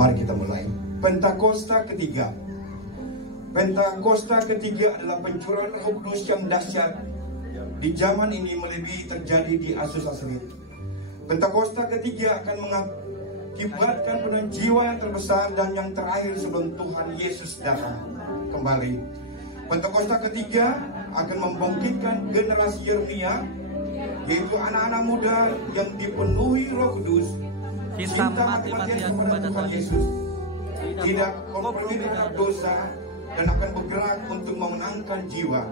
Mari kita mulai. Pentakosta ketiga. Pentakosta ketiga adalah pencurahan Roh Kudus yang dahsyat di zaman ini melebihi terjadi di Azusa Street. Pentakosta ketiga akan mengakibatkan penuh jiwa yang terbesar dan yang terakhir sebelum Tuhan Yesus datang kembali. Pentakosta ketiga akan membangkitkan generasi Yeremia, yaitu anak-anak muda yang dipenuhi Roh Kudus, cinta mati-matian kepada Tuhan Yesus, tidak kompromi terhadap dosa, dan akan bergerak untuk memenangkan jiwa.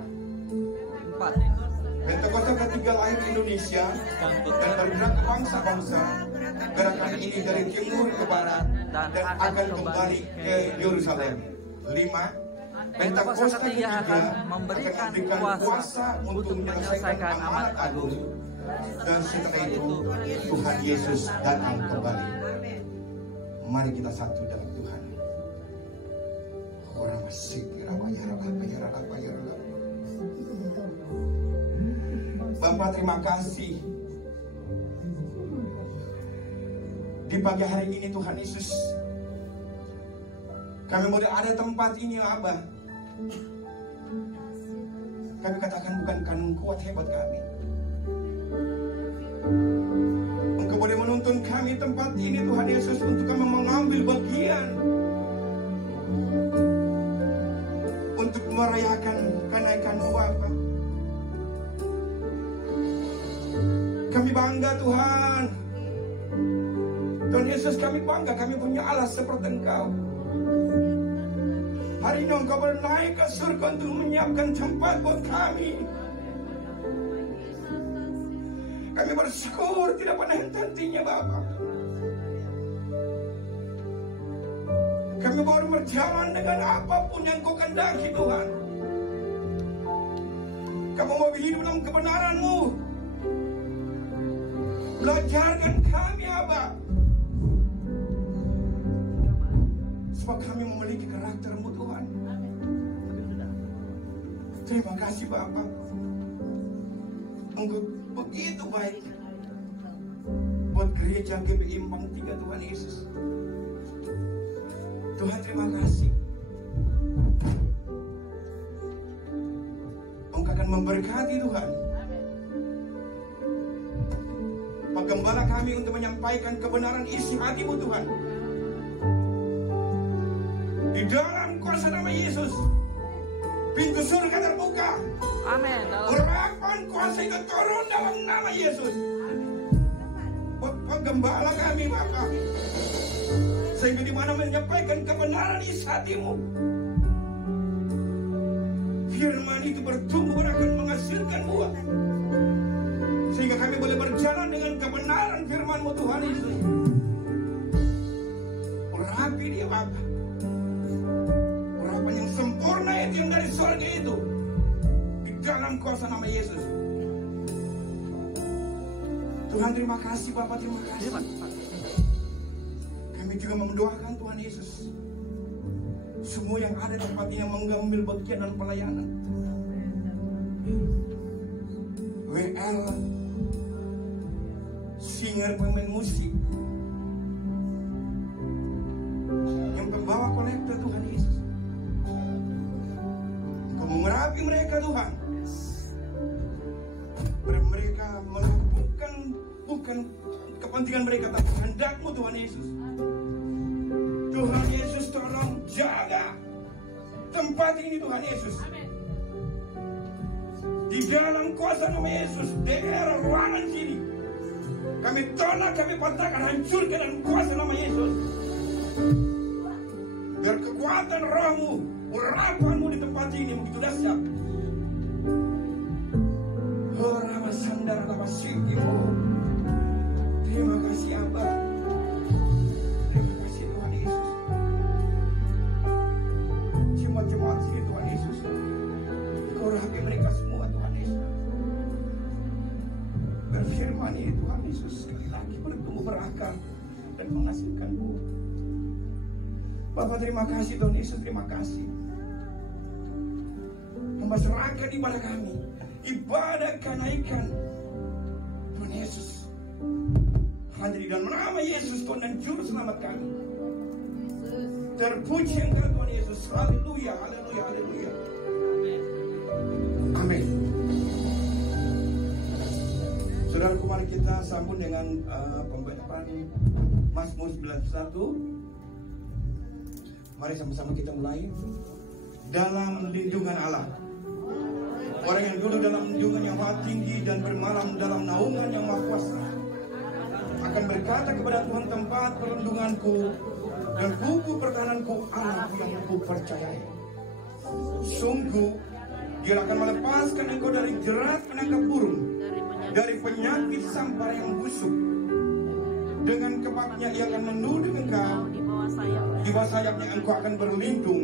Pentakosta ketiga lahir di Indonesia dan bergerak ke bangsa-bangsa. Gerakan ini dari timur ke barat dan akan kembali ke Yerusalem. 5. Pentakosta ketiga akan memberikan kuasa untuk menyelesaikan amanat agung. Dan setelah itu Tuhan Yesus datang kembali. Mari kita satu dalam Tuhan. Orang masih Bapak, terima kasih. Di pagi hari ini Tuhan Yesus, kami boleh ada tempat ini, Abah. Kami katakan bukan kanun kuat hebat kami. Engkau boleh menuntun kami tempat ini, Tuhan Yesus, untuk kami mengambil bagian untuk merayakan kenaikan-Mu, Bapa. Kami bangga, Tuhan. Tuhan Yesus, kami bangga, kami punya Allah seperti Engkau. Hari ini Engkau bernaik ke surga untuk menyiapkan tempat buat kami. Kami bersyukur tidak pernah henti-hentinya, Bapa. Kami baru berjalan dengan apapun yang Kau kehendaki, Tuhan. Kamu mau hidup dalam kebenaran-Mu. Belajarkan kami, Abah, supaya kami memiliki karakter-Mu, Tuhan. Terima kasih, Bapak. Engkau begitu baik buat gereja GBI Impang 3, Tuhan Yesus. Tuhan, terima kasih. Engkau akan memberkati, Tuhan. Penggembala kami untuk menyampaikan kebenaran isi hati-Mu, Tuhan. Di dalam kuasa nama Yesus, pintu surga terbuka. Amin. Urapan kuasa itu turun dalam nama Yesus. Penggembala kami, Bapa, sehingga di mana menyampaikan kebenaran isi hati-Mu, firman itu bertumbuh dan akan menghasilkan buah, sehingga kami boleh berjalan dengan kebenaran firman-Mu, Tuhan Yesus. Urapi dia, Bapa. Urapan yang sempurna itu yang dari surga itu, di dalam kuasa nama Yesus. Tuhan, terima kasih, Bapak, terima kasih. Kami juga mendoakan Tuhan Yesus, semua yang ada di tempat ini yang mengambil bagian dan pelayanan, WL, singer, pemain musik, yang membawa kolektor, Tuhan Yesus. Kau mengurapi mereka, Tuhan. Mereka melakukan bukan kepentingan mereka, tapi kehendak-Mu, Tuhan Yesus. Tuhan Yesus, tolong jaga tempat ini, Tuhan Yesus. Di dalam kuasa nama Yesus, daerah ruangan sini, kami tolak, kami patahkan, hancurkan dalam kuasa nama Yesus. Biar kekuatan Roh-Mu, urapan-Mu di tempat ini begitu dahsyat. Rama sandar lama sikimu. Terima kasih, Abah. Terima kasih, Tuhan Yesus. Jemaat-jemaat sini, Tuhan Yesus, Kau rapi mereka semua, Tuhan Yesus. Berfirman ini, Tuhan Yesus, sekali lagi bertumbuh berakar dan menghasilkan buah. Bapak, terima kasih, Tuhan Yesus, terima kasih. Hamba serahkan ibadah kami, ibadah kenaikan Tuhan Yesus, hanya di dalam nama Yesus, Tuhan dan Juru Selamat kami. Terpuji Engkau Tuhan Yesus. Haleluya, haleluya, haleluya. Amin. Saudaraku, mari kita sambung dengan pembacaan Mazmur 91. Mari sama-sama kita mulai. Dalam lindungan Allah. Orang yang dulu dalam lindungan yang maha tinggi dan bermalam dalam naungan yang maha kuasa akan berkata kepada Tuhan, tempat perlindunganku dan kuku pertahananku, Allahku yang ku percayai. Sungguh Dia akan melepaskan engkau dari jerat penangkap burung, dari penyakit sampar yang busuk. Dengan kepaknya Ia akan menuding engkau, di bawah sayapnya engkau akan berlindung.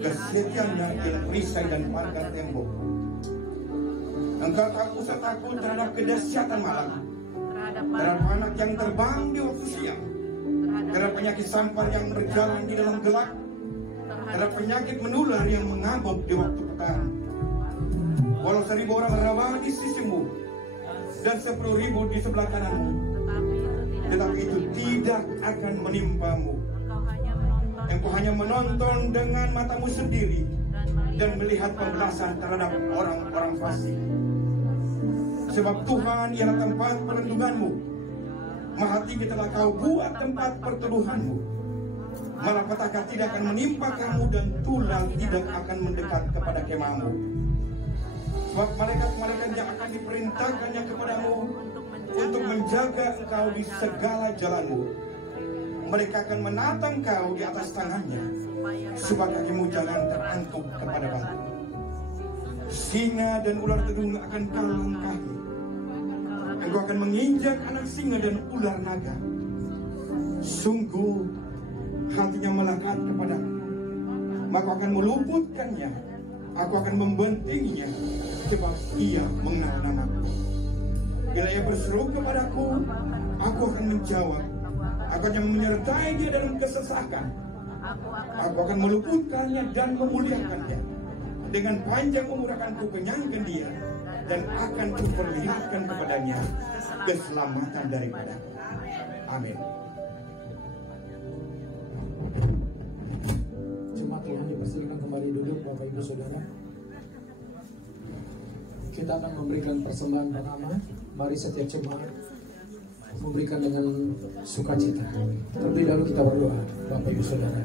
Kesetiaannya ialah perisai dan pagar tembok. Engkau tak usah takut terhadap kedahsyatan malam, terhadap anak yang terbang di waktu siang, terhadap penyakit sampar yang berjalan di dalam gelap, terhadap penyakit menular yang mengamuk di waktu petang. Walau 1000 orang rebah di sisimu dan 10.000 di sebelah kananmu, tetapi itu tidak akan menimpamu. Engkau hanya menonton dengan matamu sendiri dan melihat pembalasan terhadap orang-orang fasik. Sebab Tuhan ialah tempat perlindunganmu, maha tinggi telah Kau buat tempat perteduhanmu. Malapetaka tidak akan menimpa kamu dan tulah tidak akan mendekat kepada kemahmu. Sebab malaikat-malaikat yang akan diperintahkannya kepadamu untuk menjaga engkau di segala jalanmu. Mereka akan menatang kau di atas tangannya, supaya kakimu jangan terangkut kepada batu. Singa dan ular tedung akan kau langkahi. Engkau akan menginjak anak singa dan ular naga. Sungguh hatinya melekat kepadaku, maka akan meluputkannya. Aku akan membentenginya, sebab ia mengenal namaku. Bila ia berseru kepadaku, aku akan menjawab. Aku akan menyertai dia dalam kesesakan. Aku akan meluputkannya dan memuliakannya. Dengan panjang umur akan kukenyangkan dia, dan akan kuperlihatkan kepadanya keselamatan daripadaku. Amin. Jemaat Tuhan dipersilakan kembali duduk, Bapak Ibu Saudara. Kita akan memberikan persembahan pertama. Mari setiap jemaat memberikan dengan sukacita. Terlebih dahulu kita berdoa, Bapak Ibu Saudara.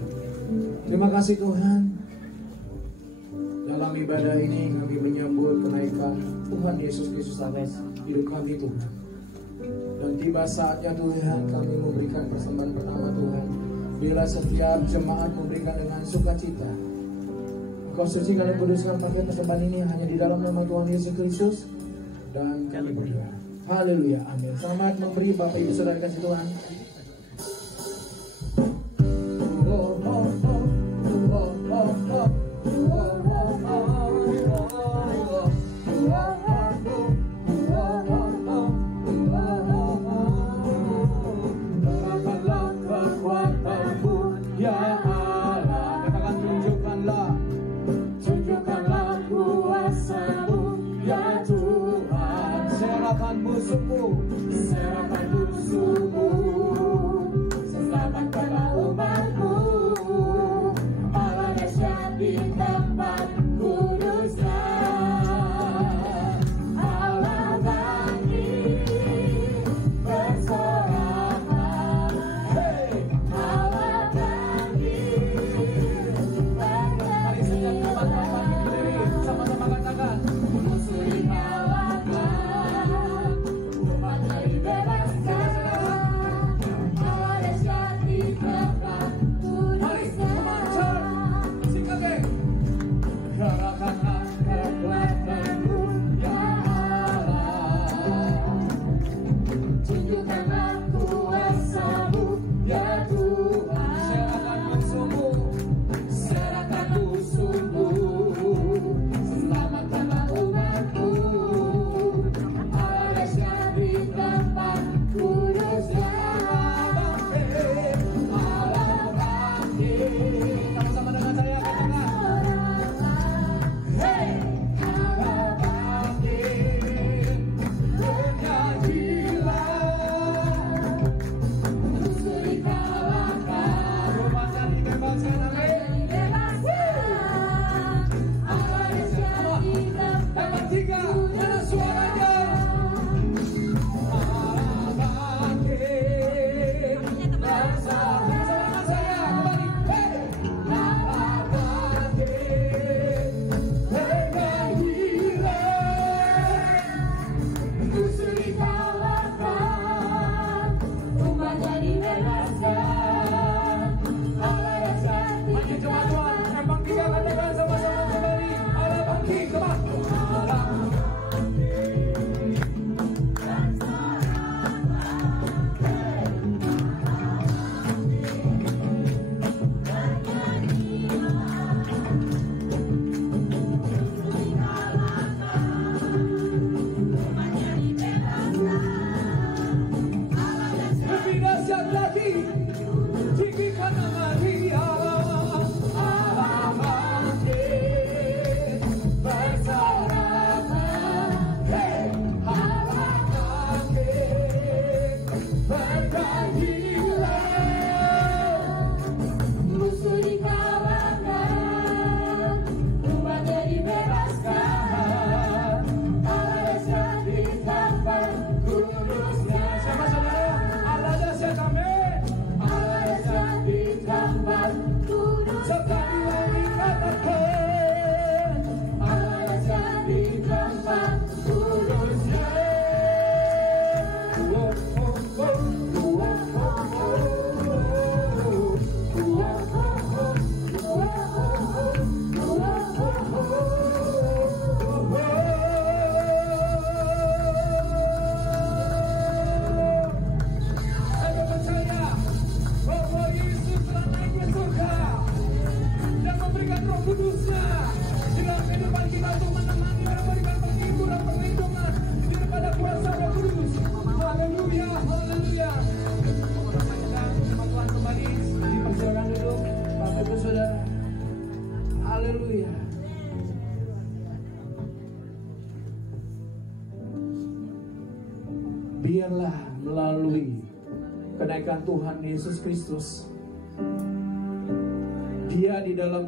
Terima kasih Tuhan. Dalam ibadah ini kami menyambut kenaikan Tuhan Yesus Kristus atas hidup kami Tuhan. Dan tiba saatnya Tuhan kami memberikan persembahan pertama Tuhan. Bila setiap jemaat memberikan dengan sukacita, Engkau sucikan dan kuduskan pakai persembahan ini hanya di dalam nama Tuhan Yesus Kristus. Dan kami berdoa. Haleluya, amin. Selamat memberi Bapak Ibu Saudara kasih Tuhan. Serahkan musuhmu biarlah melalui kenaikan Tuhan Yesus Kristus, Dia di dalam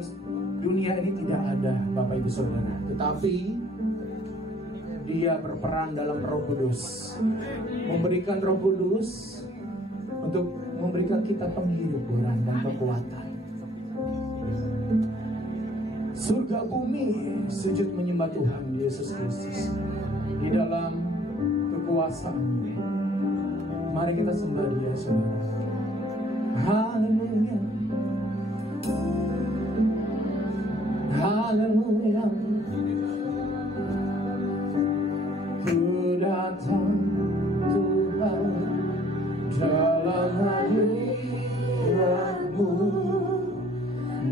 dunia ini tidak ada, Bapak Ibu Saudara, tetapi Dia berperan dalam Roh Kudus, memberikan Roh Kudus untuk memberikan kita penghiburan dan kekuatan. Surga bumi sujud menyembah Tuhan Yesus Kristus di dalam kekuasaan-Nya. Mari kita sembah Dia, saudara. Haleluya, haleluya. Ku datang Tuhan dalam hadirat-Mu,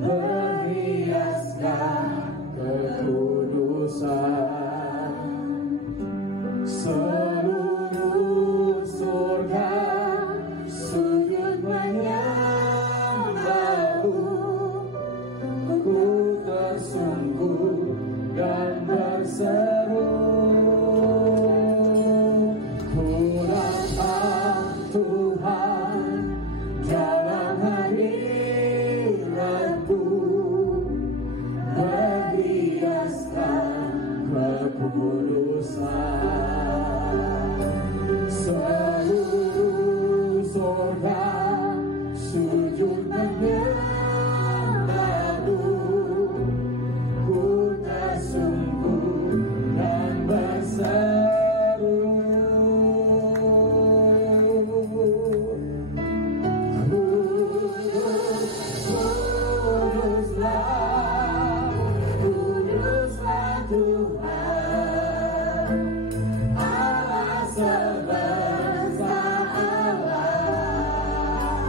berhiaskan kekudusan. Seluruh surga sujud menyembah-Mu, ku tersungguh dan berseru. Ku datang Tuhan dalam hadirat-Mu, berhiaskan kekudusan. Seluruh surga sujud menyembah-Mu, ku tersungguh dan berseru. Kuduslah, kuduslah Tuhan, Allah semesta alam.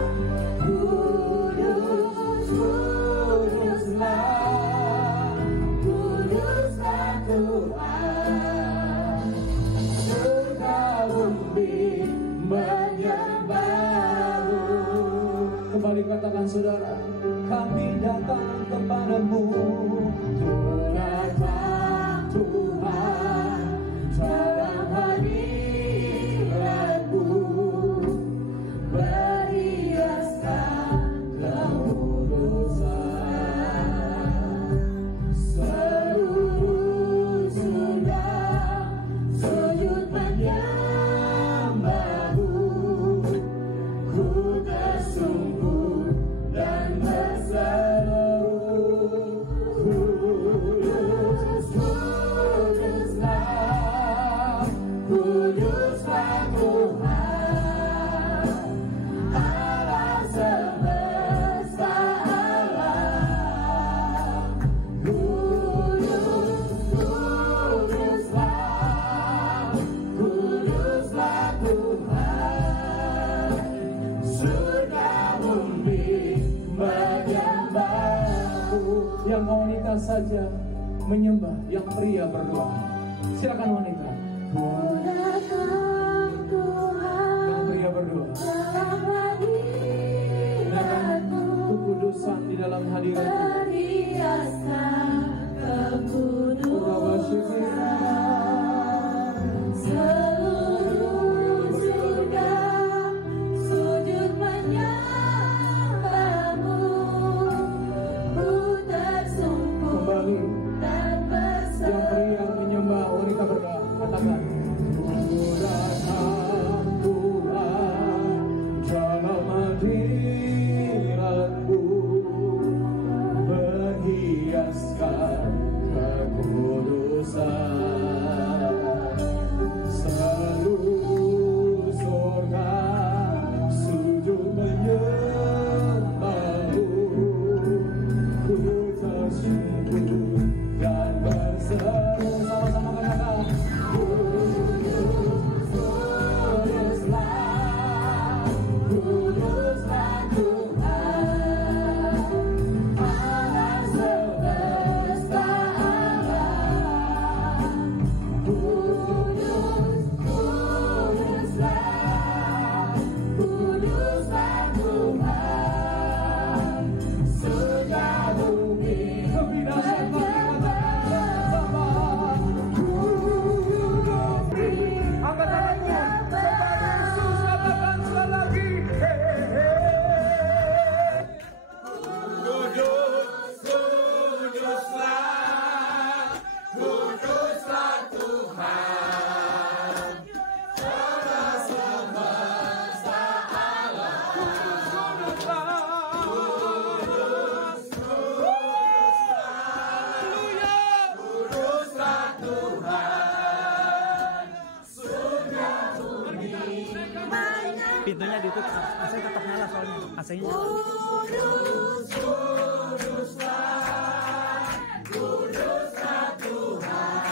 Kuduslah, kuduslah Tuhan, surga bumi menyembah-Mu. Kembali katakan, saudara, kami datang kepadamu. Ku datang Tuhan dalam hadirat-Mu, berhiaskan kekudusan. Seluruh surga sujud menyembah-Mu, ku tersungguh dan berseru. Kuduslah, kuduslah Tuhan, Allah semesta alam. Kuduslah, kuduslah Tuhan, surga bumi menyembah-Mu. Yang wanita saja menyembah, yang pria berdoa. Silakan wanita. Ku datang Tuhan, Yang pria berdoa. dalam hadirat-Mu, Kekudusan di dalam hadirat-Mu. berhiaskan kekudusan. Seluruh surga sujud menyembah-Mu, ku tersungguh Kembali. dan Yang berseru. pria menyembah, wanita berdoa. Katakan, ku datang Tuhan dalam hadirat-Mu, AC tetap nyala soalnya. AC-nya nyala. Kudus, kuduslah, kuduslah Tuhan.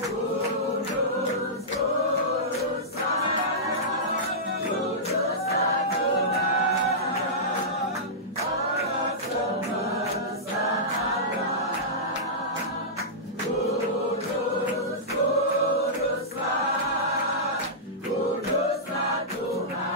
Kudus, kuduslah, kuduslah Tuhan. Allah semesta Allah. Kudus, kuduslah, kuduslah Tuhan.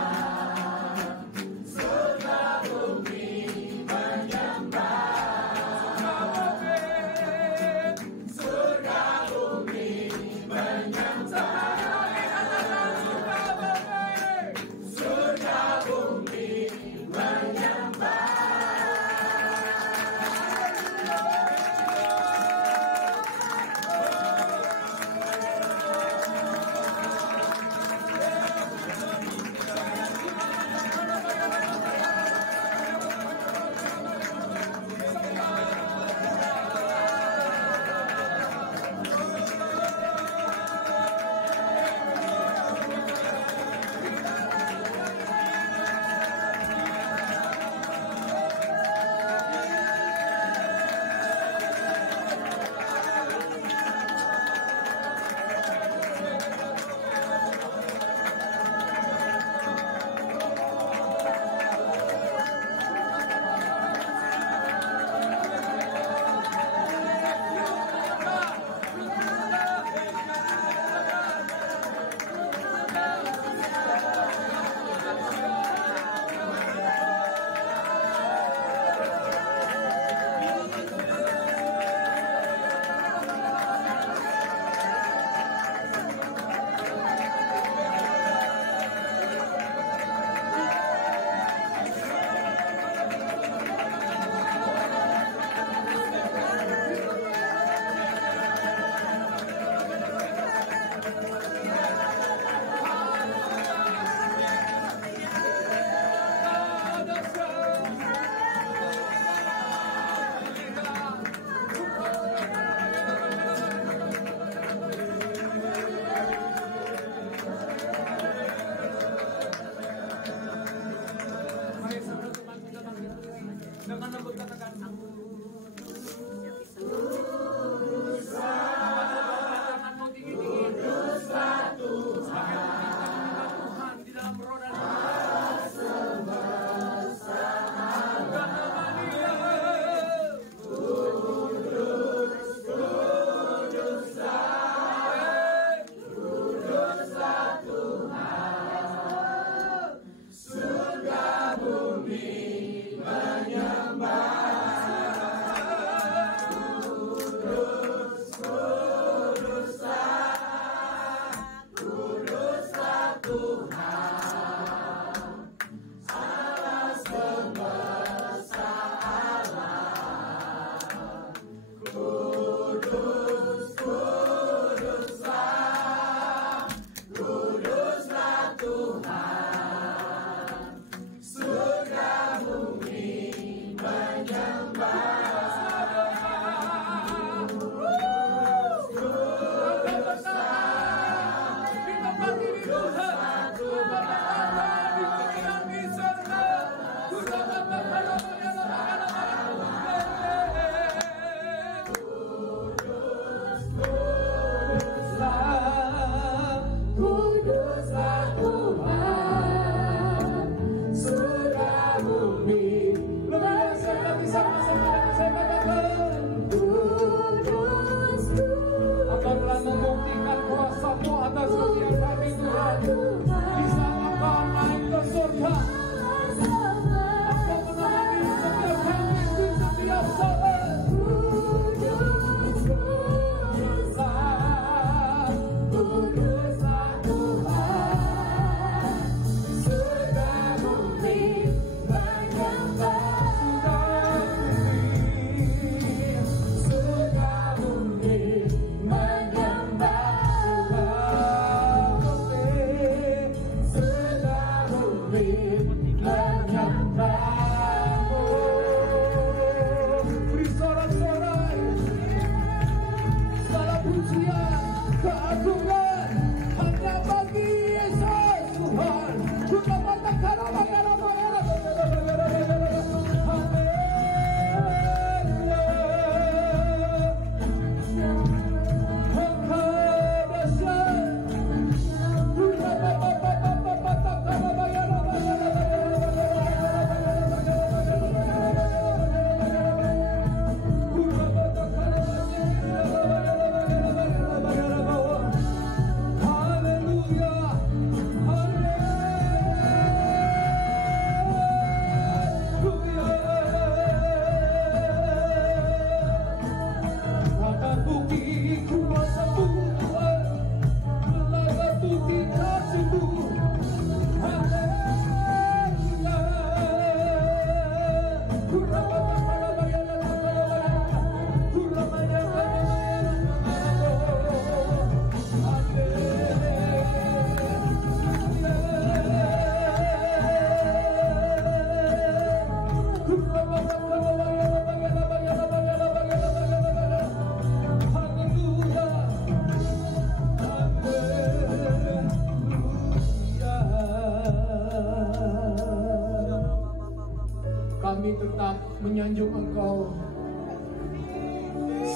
kami tetap menyanjung Engkau.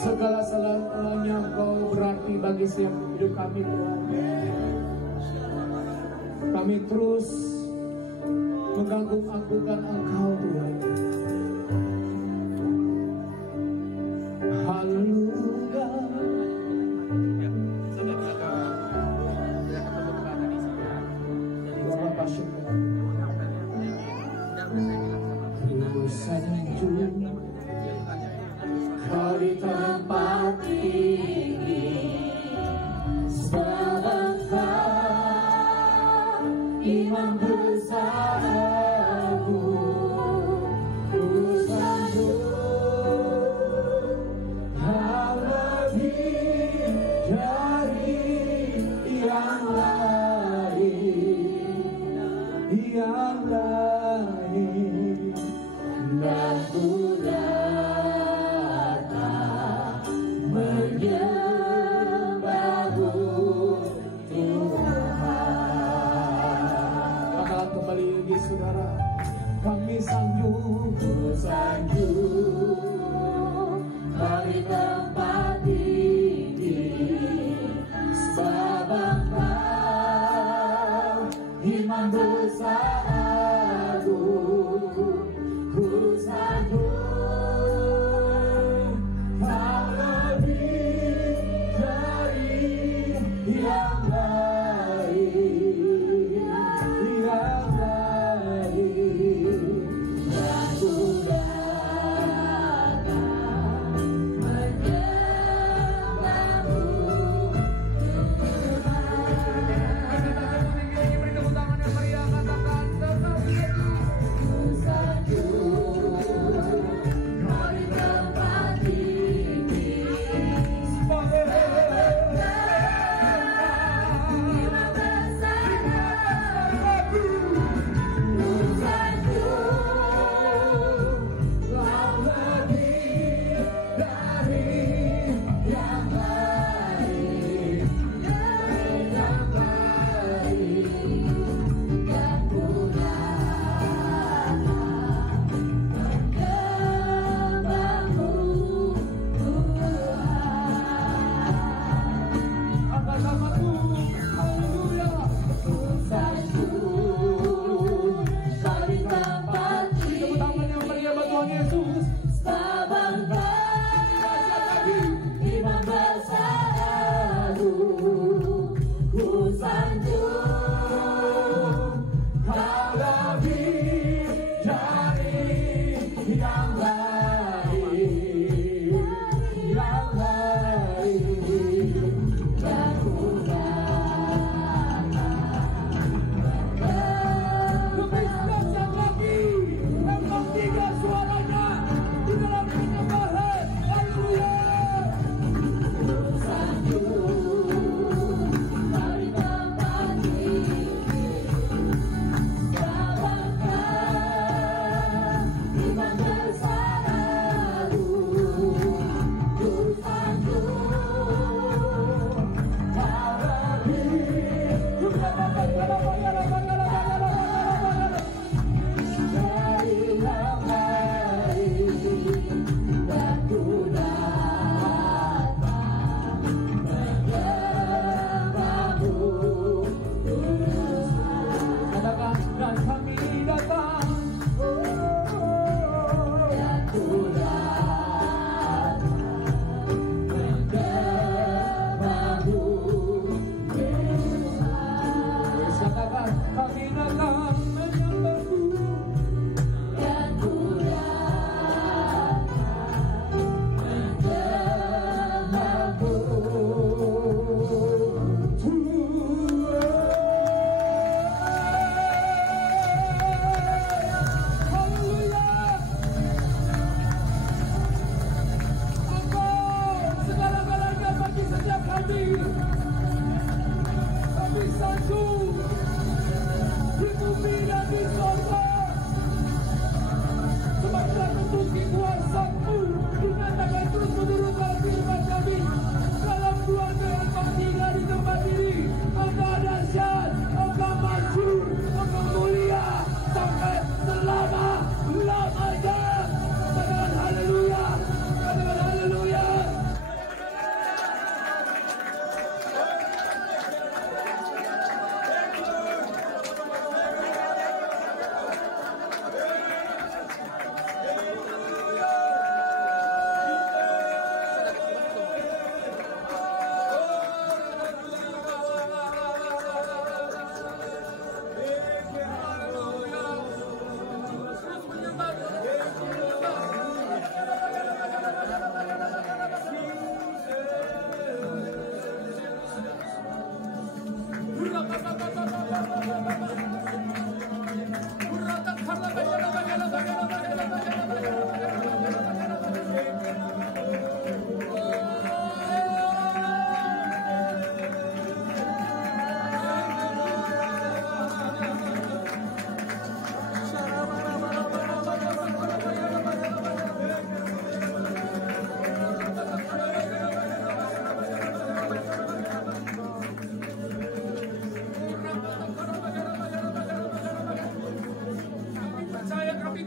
Segala-galanya Engkau berarti bagi setiap hidup kami, Tuhan. Kami terus mengagung-agungkan Engkau, Tuhan. Haleluya. Tuhan bersyukur. Ku sanjung Kau di tempat tinggi, sebab Engkau Imam besar agung. Ku sanjung Kau lebih dari yang lain, dan ku datang menyembah-Mu, Tuhan. Katakan kembali lagi, saudara. Kami sanjung Kau di tempat tinggi, sebab Engkau Imam besar agung. Ku sanjung Kau lebih dari yang lain, dan ku datang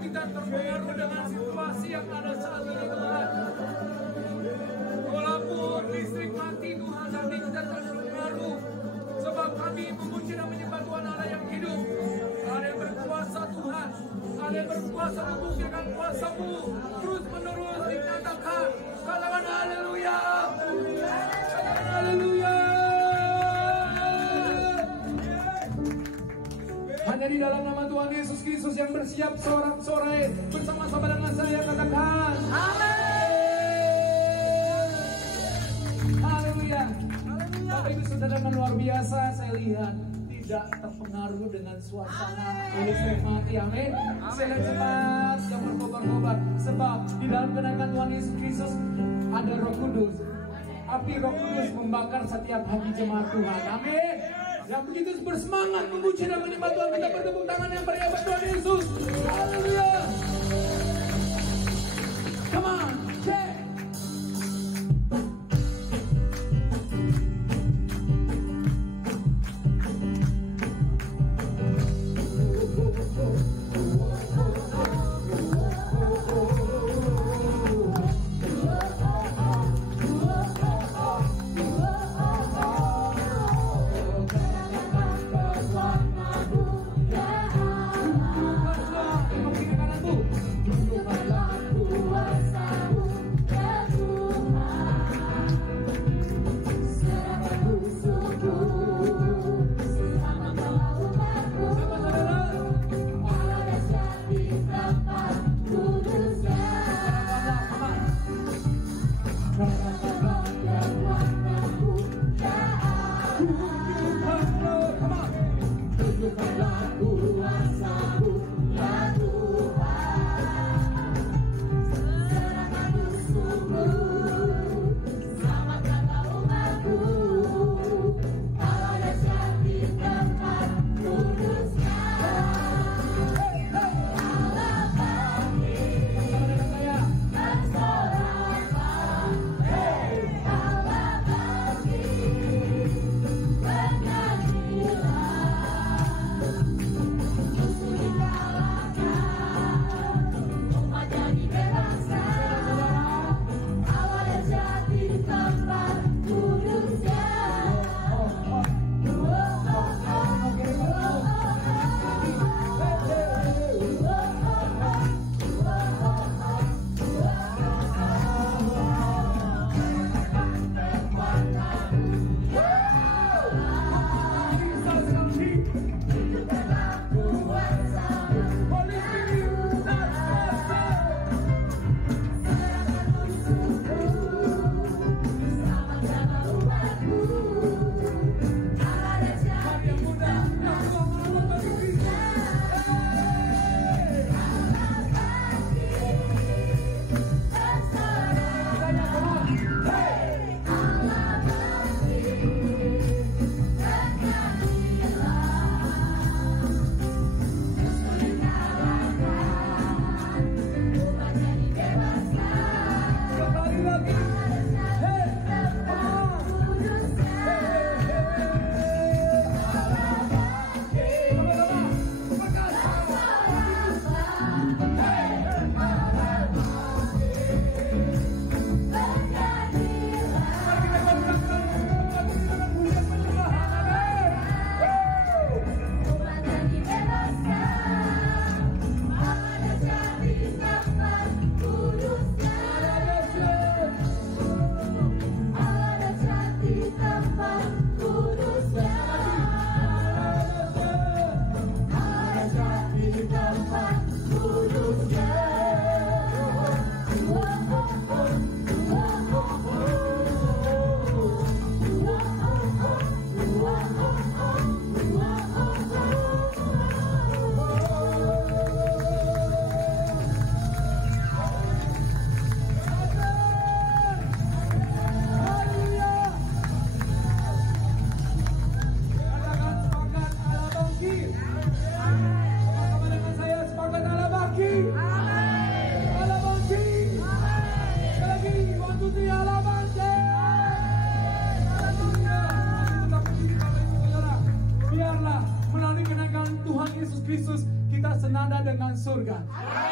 kita terpengaruh dengan situasi yang ada saat ini Tuhan. Walaupun listrik mati Tuhan, kami tidak terpengaruh. Sebab kami memuji dan menyembah Tuhan Allah yang hidup. Allah yang berkuasa Tuhan. Allah yang berkuasa membuktikan kuasa-Mu terus menerus dinyatakan. Katakan haleluya. Katakan haleluya. Hanya di dalam nama Tuhan Yesus Kristus yang bersiap sorak-sorai bersama-sama dengan saya, katakan amin. Haleluya. Bapak Ibu Saudara, dengan luar biasa saya lihat tidak terpengaruh dengan suasana listrik mati. Amin. Saya lihat jemaat yang berkobar-kobar, sebab di dalam kenaikan Tuhan Yesus Kristus ada Roh Kudus. Api Roh Kudus membakar setiap hati jemaat Tuhan. Amin. Yang begitu bersemangat memuji dan menyembah Tuhan, kita bertepuk tangan yang meriah buat Tuhan Yesus. Haleluya. Come on, check.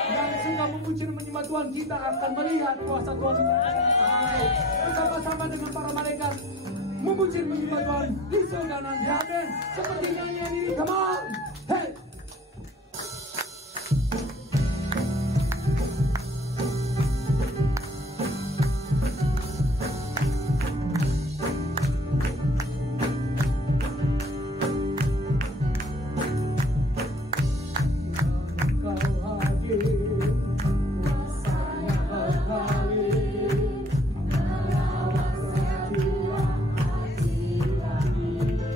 yang suka memuji dan menyembah Tuhan, kita akan melihat kuasa Tuhan di atas. Bersama-sama dengan para malaikat memuji dan menyembah Tuhan di surga nanti. Amin. Seperti nyanyian ini, come on, hey.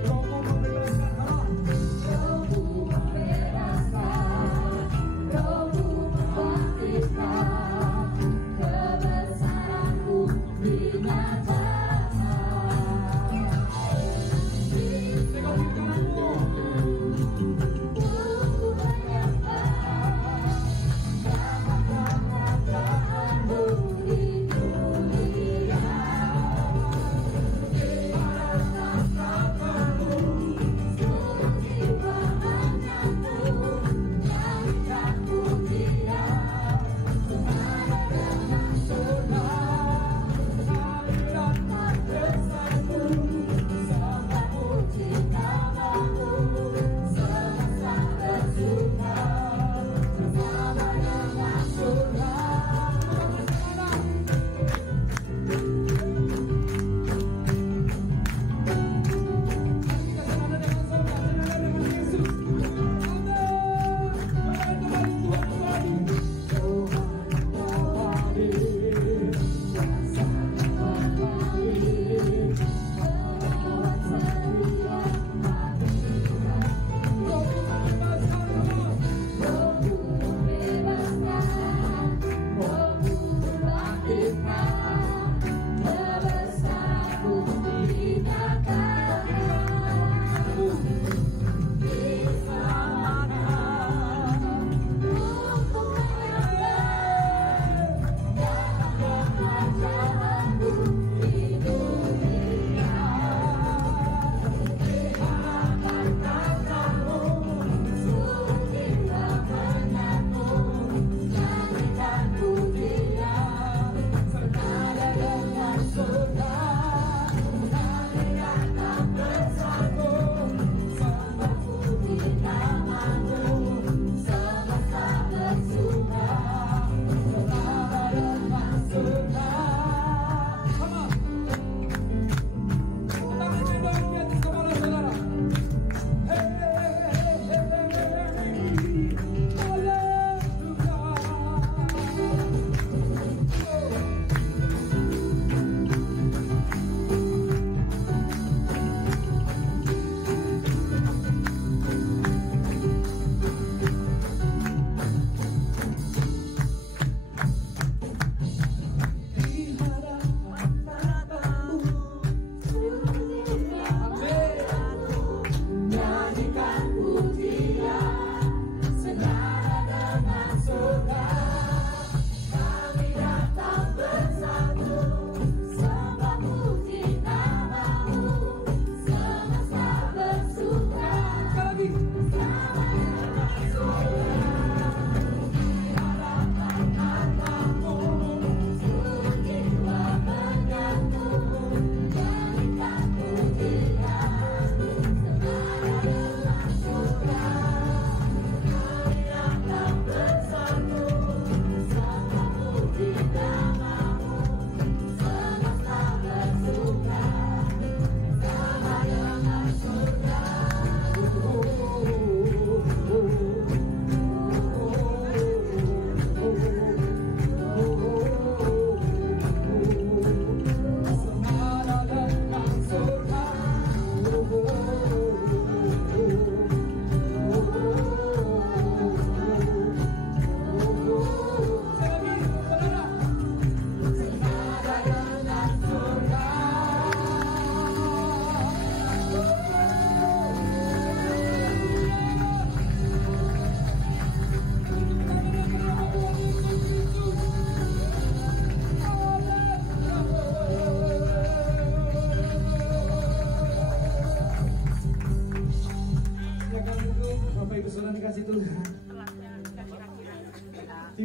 Romo membebaskan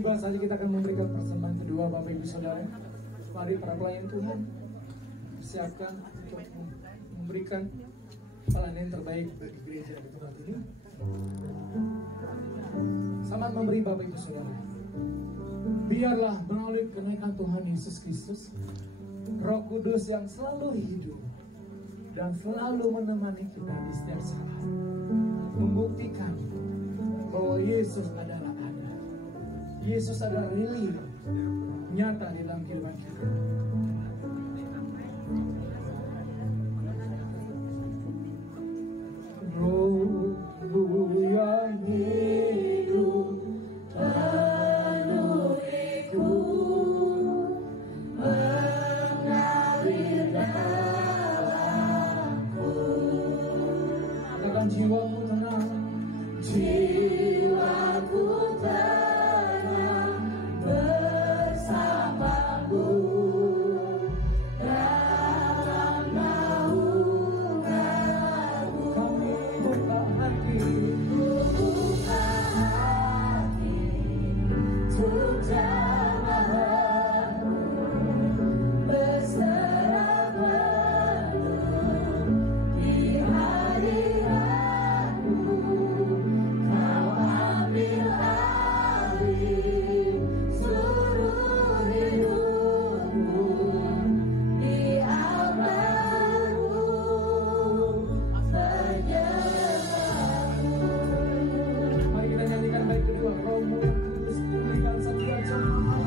Tiba saja kita akan memberikan persembahan kedua Bapak Ibu Saudara. Mari para pelayan Tuhan siapkan untuk memberikan pelayanan yang terbaik bagi gereja di tempat ini. Selamat memberi Bapak Ibu Saudara. Biarlah melalui kenaikan Tuhan Yesus Kristus, Roh Kudus yang selalu hidup dan selalu menemani kita di setiap saat, membuktikan bahwa Yesus adalah ada. Yesus adalah real, nyata di dalam kehidupan kita. Roh yang hidup penuhiku, mengalir dalamku. Katakan jiwaku tenang, jiwaku tenang bersamamu dalam naunganmu. Kami buka hati, buka hati untuk jamaahmu, berserah penuh di hadiratmu. Kau ambil alih seluruh hidupku di amarmu penyerahmu. Mari kita nyanyikan baik kedua. Rohmu yang kudus pulihkan setiap jemaat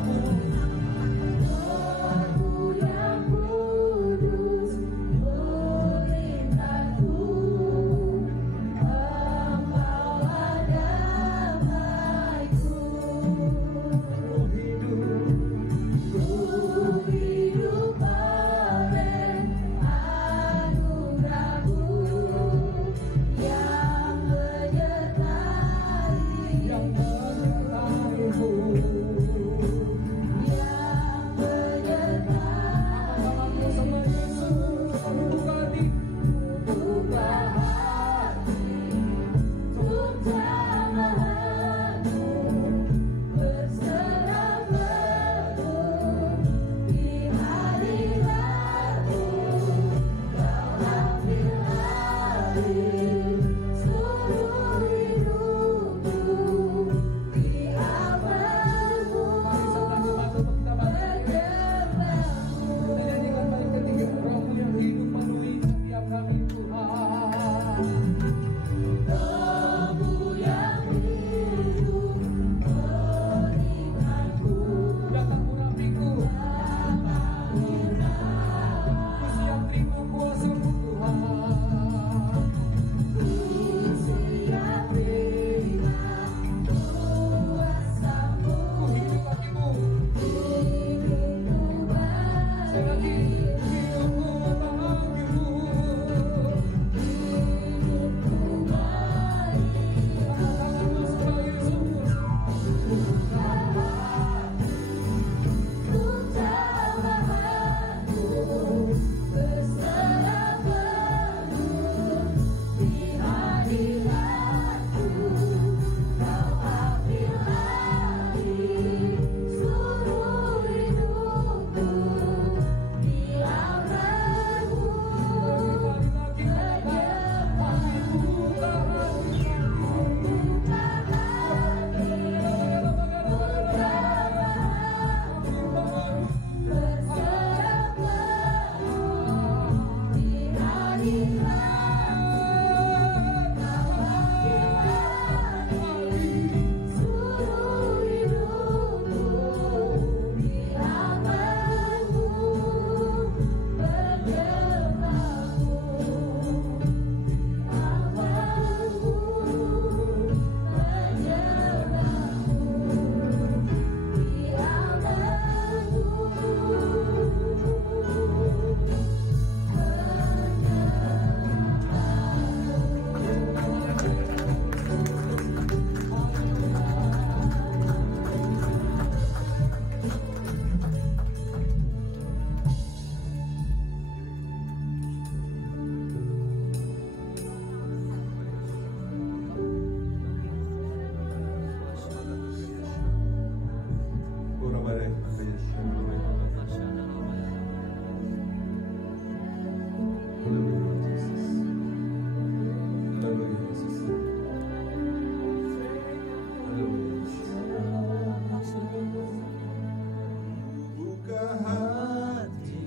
Buka hati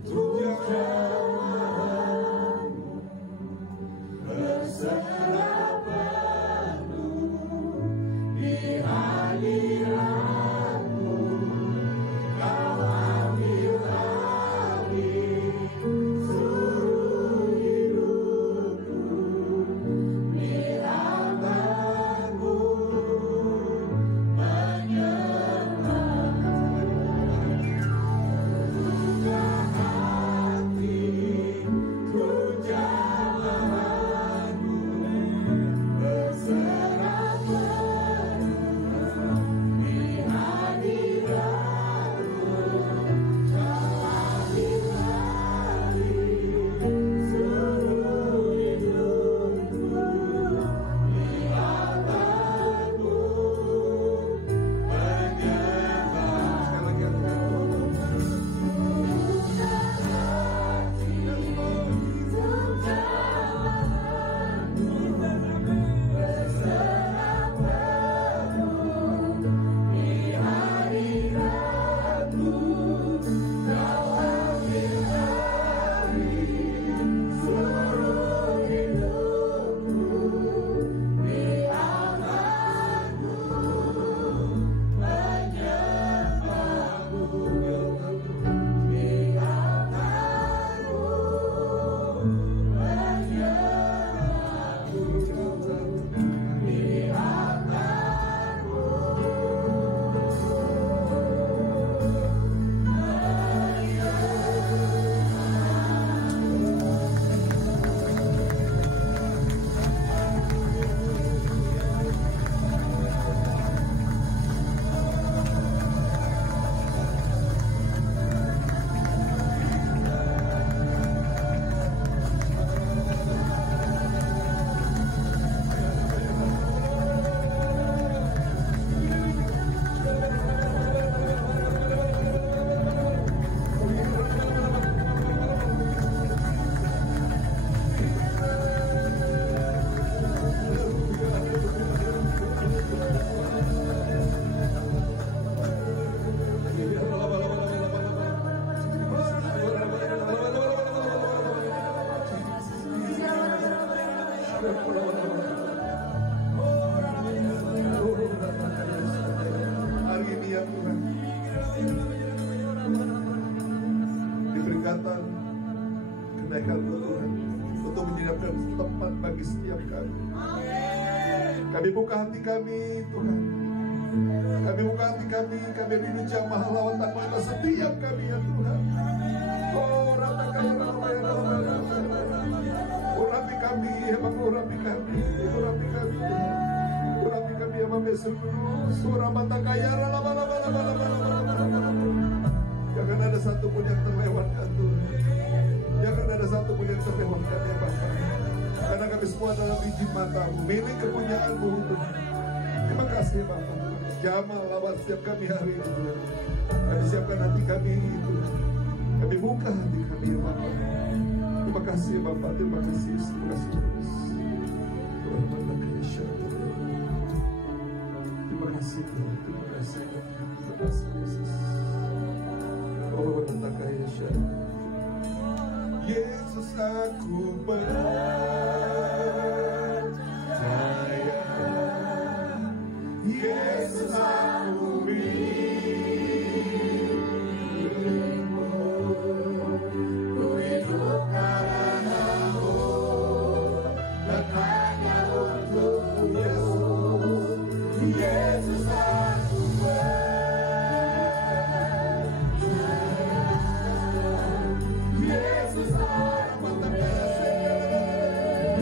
untuk jamahanmu, berserah penuh di hadiratmu. Kau ambil alih seluruh hidupku, biar aku hari ini ya Tuhan, diberkatan kenaikan Tuhan untuk menyiapkan tempat bagi setiap kami. Kami buka hati kami Tuhan, kami buka hati kami rindu jamaah lawatan mata setiap kami ya Tuhan. Oh ratakan urapi kami, urapi kami, urapi kami Tuhan. Urapi kami ya Yesus, surah mata kaya jangan ada satu pun yang terlewatkan Tuhan. Jangan ada satu pun yang terlewatkan ya Bapa. Karena kami semua adalah biji matamu, milik kepunyaanmu Tuhan. Terima kasih Bapa. Jamal lawat setiap kami hari ini Tuhan. Kami siapkan hati kami Tuhan. Kami buka hati kami ya Bapa. Terima kasih Bapa, terima kasih, terima kasih Tuhan. Terima kasih Tuhan, terima kasih, terima kasih Yesus. Oh Yesus, Yesus aku percaya, Yesus aku milikmu, ku hidup karenamu, hanya untukmu Yesus, Yesus aku percaya, Yesus aku percaya.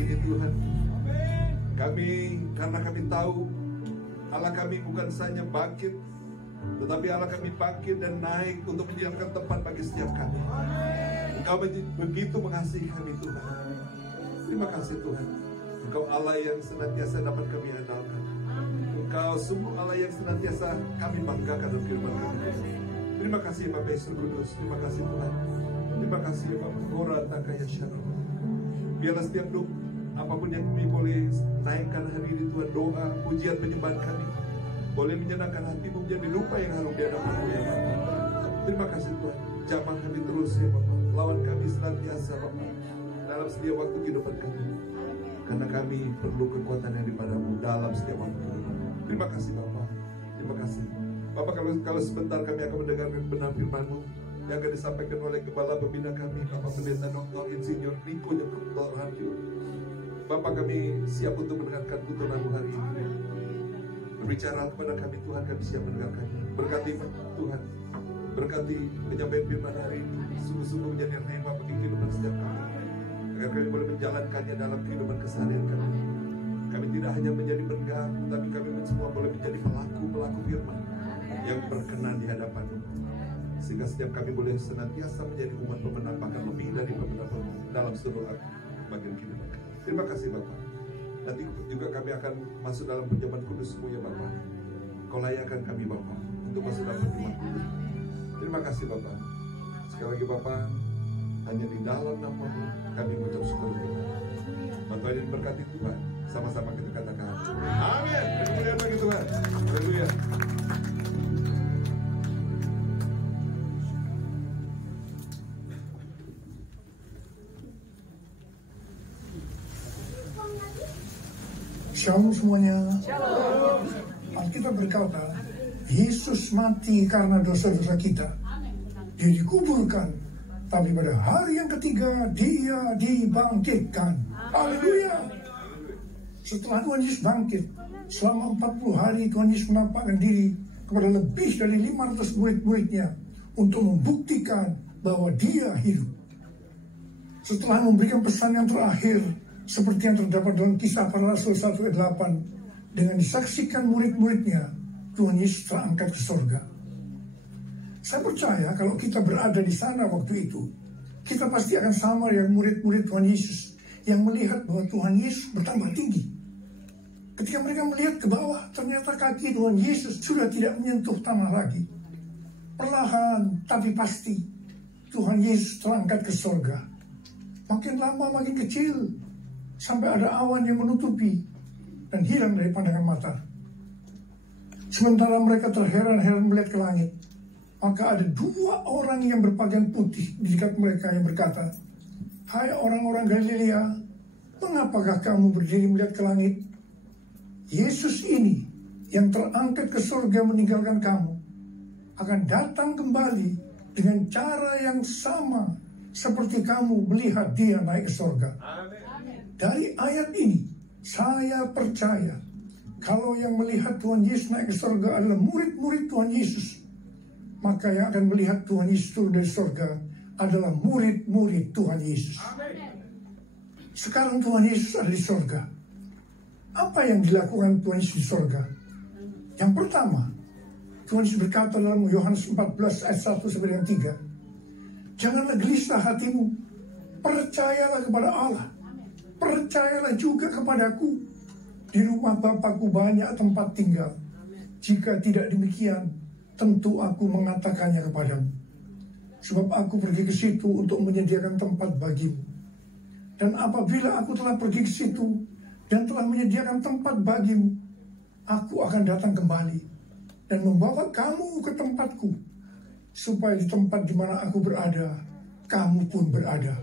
ini Tuhan. Kami, karena kami tahu Allah kami bukan saja bangkit, tetapi Allah kami bangkit dan naik untuk menyiapkan tempat bagi setiap kami. Engkau begitu mengasihi kami Tuhan. Terima kasih Tuhan. Engkau Allah yang senantiasa dapat kami andalkan. Engkau sungguh Allah yang senantiasa kami banggakan dalam kehidupan kami. Terima kasih Bapak Yesus Kudus. Terima kasih Tuhan. Terima kasih Bapak Ora Takaya Shalom. Biarlah setiap doa apapun yang kami boleh naikkan hari ini Tuhan, doa, pujian, penyembahan kami boleh menyenangkan hatimu, menjadi lupa yang harum di hadapan-Mu ya Bapak. Terima kasih Tuhan. Jamah kami terus ya Bapak. Lawan kami senantiasa Bapak dalam setiap waktu kehidupan kami. Karena kami perlu kekuatan yang daripada-Mu dalam setiap waktu. Terima kasih Bapak. Terima kasih Bapak. Kalau sebentar kami akan mendengarkan kebenaran firman-Mu yang akan disampaikan oleh Kepala Pembina kami, Bapak Pendeta Dr. Insinyur Niko Dr. Harjo. Bapak, kami siap untuk mendengarkan tuntunan-Mu hari ini. Berbicara kepada kami Tuhan, kami siap mendengarkannya. Berkati Tuhan, berkati penyampaian firman hari ini, sungguh-sungguh menjadi rema bagi kehidupan setiap kami, agar kami boleh menjalankannya dalam kehidupan keseharian kami. Kami tidak hanya menjadi pendengar, tetapi kami semua boleh menjadi pelaku firman yang berkenan di hadapan-Mu, sehingga setiap kami boleh senantiasa menjadi umat pemenang, bahkan lebih dari pemenang dalam seluruh bagian kehidupan kami. Terima kasih Bapak. Nanti juga kami akan masuk dalam perjamuan kudus-Mu ya Bapak. Kau layakkan kami Bapak untuk masuk dalam perjamuan kudus. Terima kasih Bapak. Sekali lagi Bapak, hanya di dalam nama-Mu kami mengucap syukur. Bantuan ini berkati Tuhan. Sama-sama kita katakan amin. Kemuliaan bagi Tuhan. Haleluya. Shalom semuanya. Alkitab berkata, Yesus mati karena dosa-dosa kita. Dia dikuburkan, tapi pada hari yang ketiga Dia dibangkitkan. Haleluya. Setelah Tuhan Yesus bangkit, selama 40 hari Tuhan Yesus menampakkan diri kepada lebih dari 500 murid-muridnya untuk membuktikan bahwa Dia hidup. Setelah memberikan pesan yang terakhir, seperti yang terdapat dalam Kisah Para Rasul 1 ayat 8, dengan disaksikan murid-muridnya, Tuhan Yesus terangkat ke surga. Saya percaya kalau kita berada di sana waktu itu, kita pasti akan sama dengan murid-murid Tuhan Yesus yang melihat bahwa Tuhan Yesus bertambah tinggi. Ketika mereka melihat ke bawah, ternyata kaki Tuhan Yesus sudah tidak menyentuh tanah lagi. Perlahan tapi pasti, Tuhan Yesus terangkat ke surga. Makin lama makin kecil, sampai ada awan yang menutupi dan hilang dari pandangan mata. Sementara mereka terheran-heran melihat ke langit, maka ada 2 orang yang berpakaian putih di dekat mereka yang berkata, "Hai orang-orang Galilea, mengapakah kamu berdiri melihat ke langit? Yesus ini yang terangkat ke surga meninggalkan kamu akan datang kembali dengan cara yang sama seperti kamu melihat Dia naik ke surga." Dari ayat ini, saya percaya kalau yang melihat Tuhan Yesus naik ke surga adalah murid-murid Tuhan Yesus, maka yang akan melihat Tuhan Yesus turun dari surga adalah murid-murid Tuhan Yesus. Sekarang Tuhan Yesus ada di surga. Apa yang dilakukan Tuhan Yesus di surga? Yang pertama, Tuhan Yesus berkata dalam Yohanes 14 ayat 1-3, "Janganlah gelisah hatimu, percayalah kepada Allah. Percayalah juga kepadaku. Di rumah Bapakku banyak tempat tinggal. Jika tidak demikian, tentu aku mengatakannya kepadamu. Sebab aku pergi ke situ untuk menyediakan tempat bagimu. Dan apabila aku telah pergi ke situ dan telah menyediakan tempat bagimu, aku akan datang kembali dan membawa kamu ke tempatku, supaya di tempat di mana aku berada, kamu pun berada."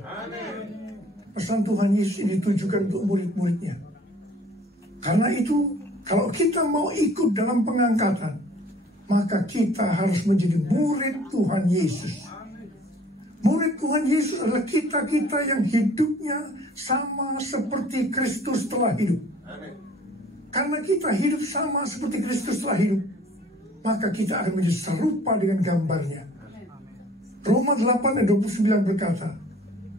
Pesan Tuhan Yesus ini ditujukan untuk murid-muridnya. Karena itu, kalau kita mau ikut dalam pengangkatan, maka kita harus menjadi murid Tuhan Yesus. Murid Tuhan Yesus adalah kita-kita yang hidupnya sama seperti Kristus telah hidup. Karena kita hidup sama seperti Kristus telah hidup, maka kita akan menjadi serupa dengan gambarnya. Roma 8 ayat 29 berkata,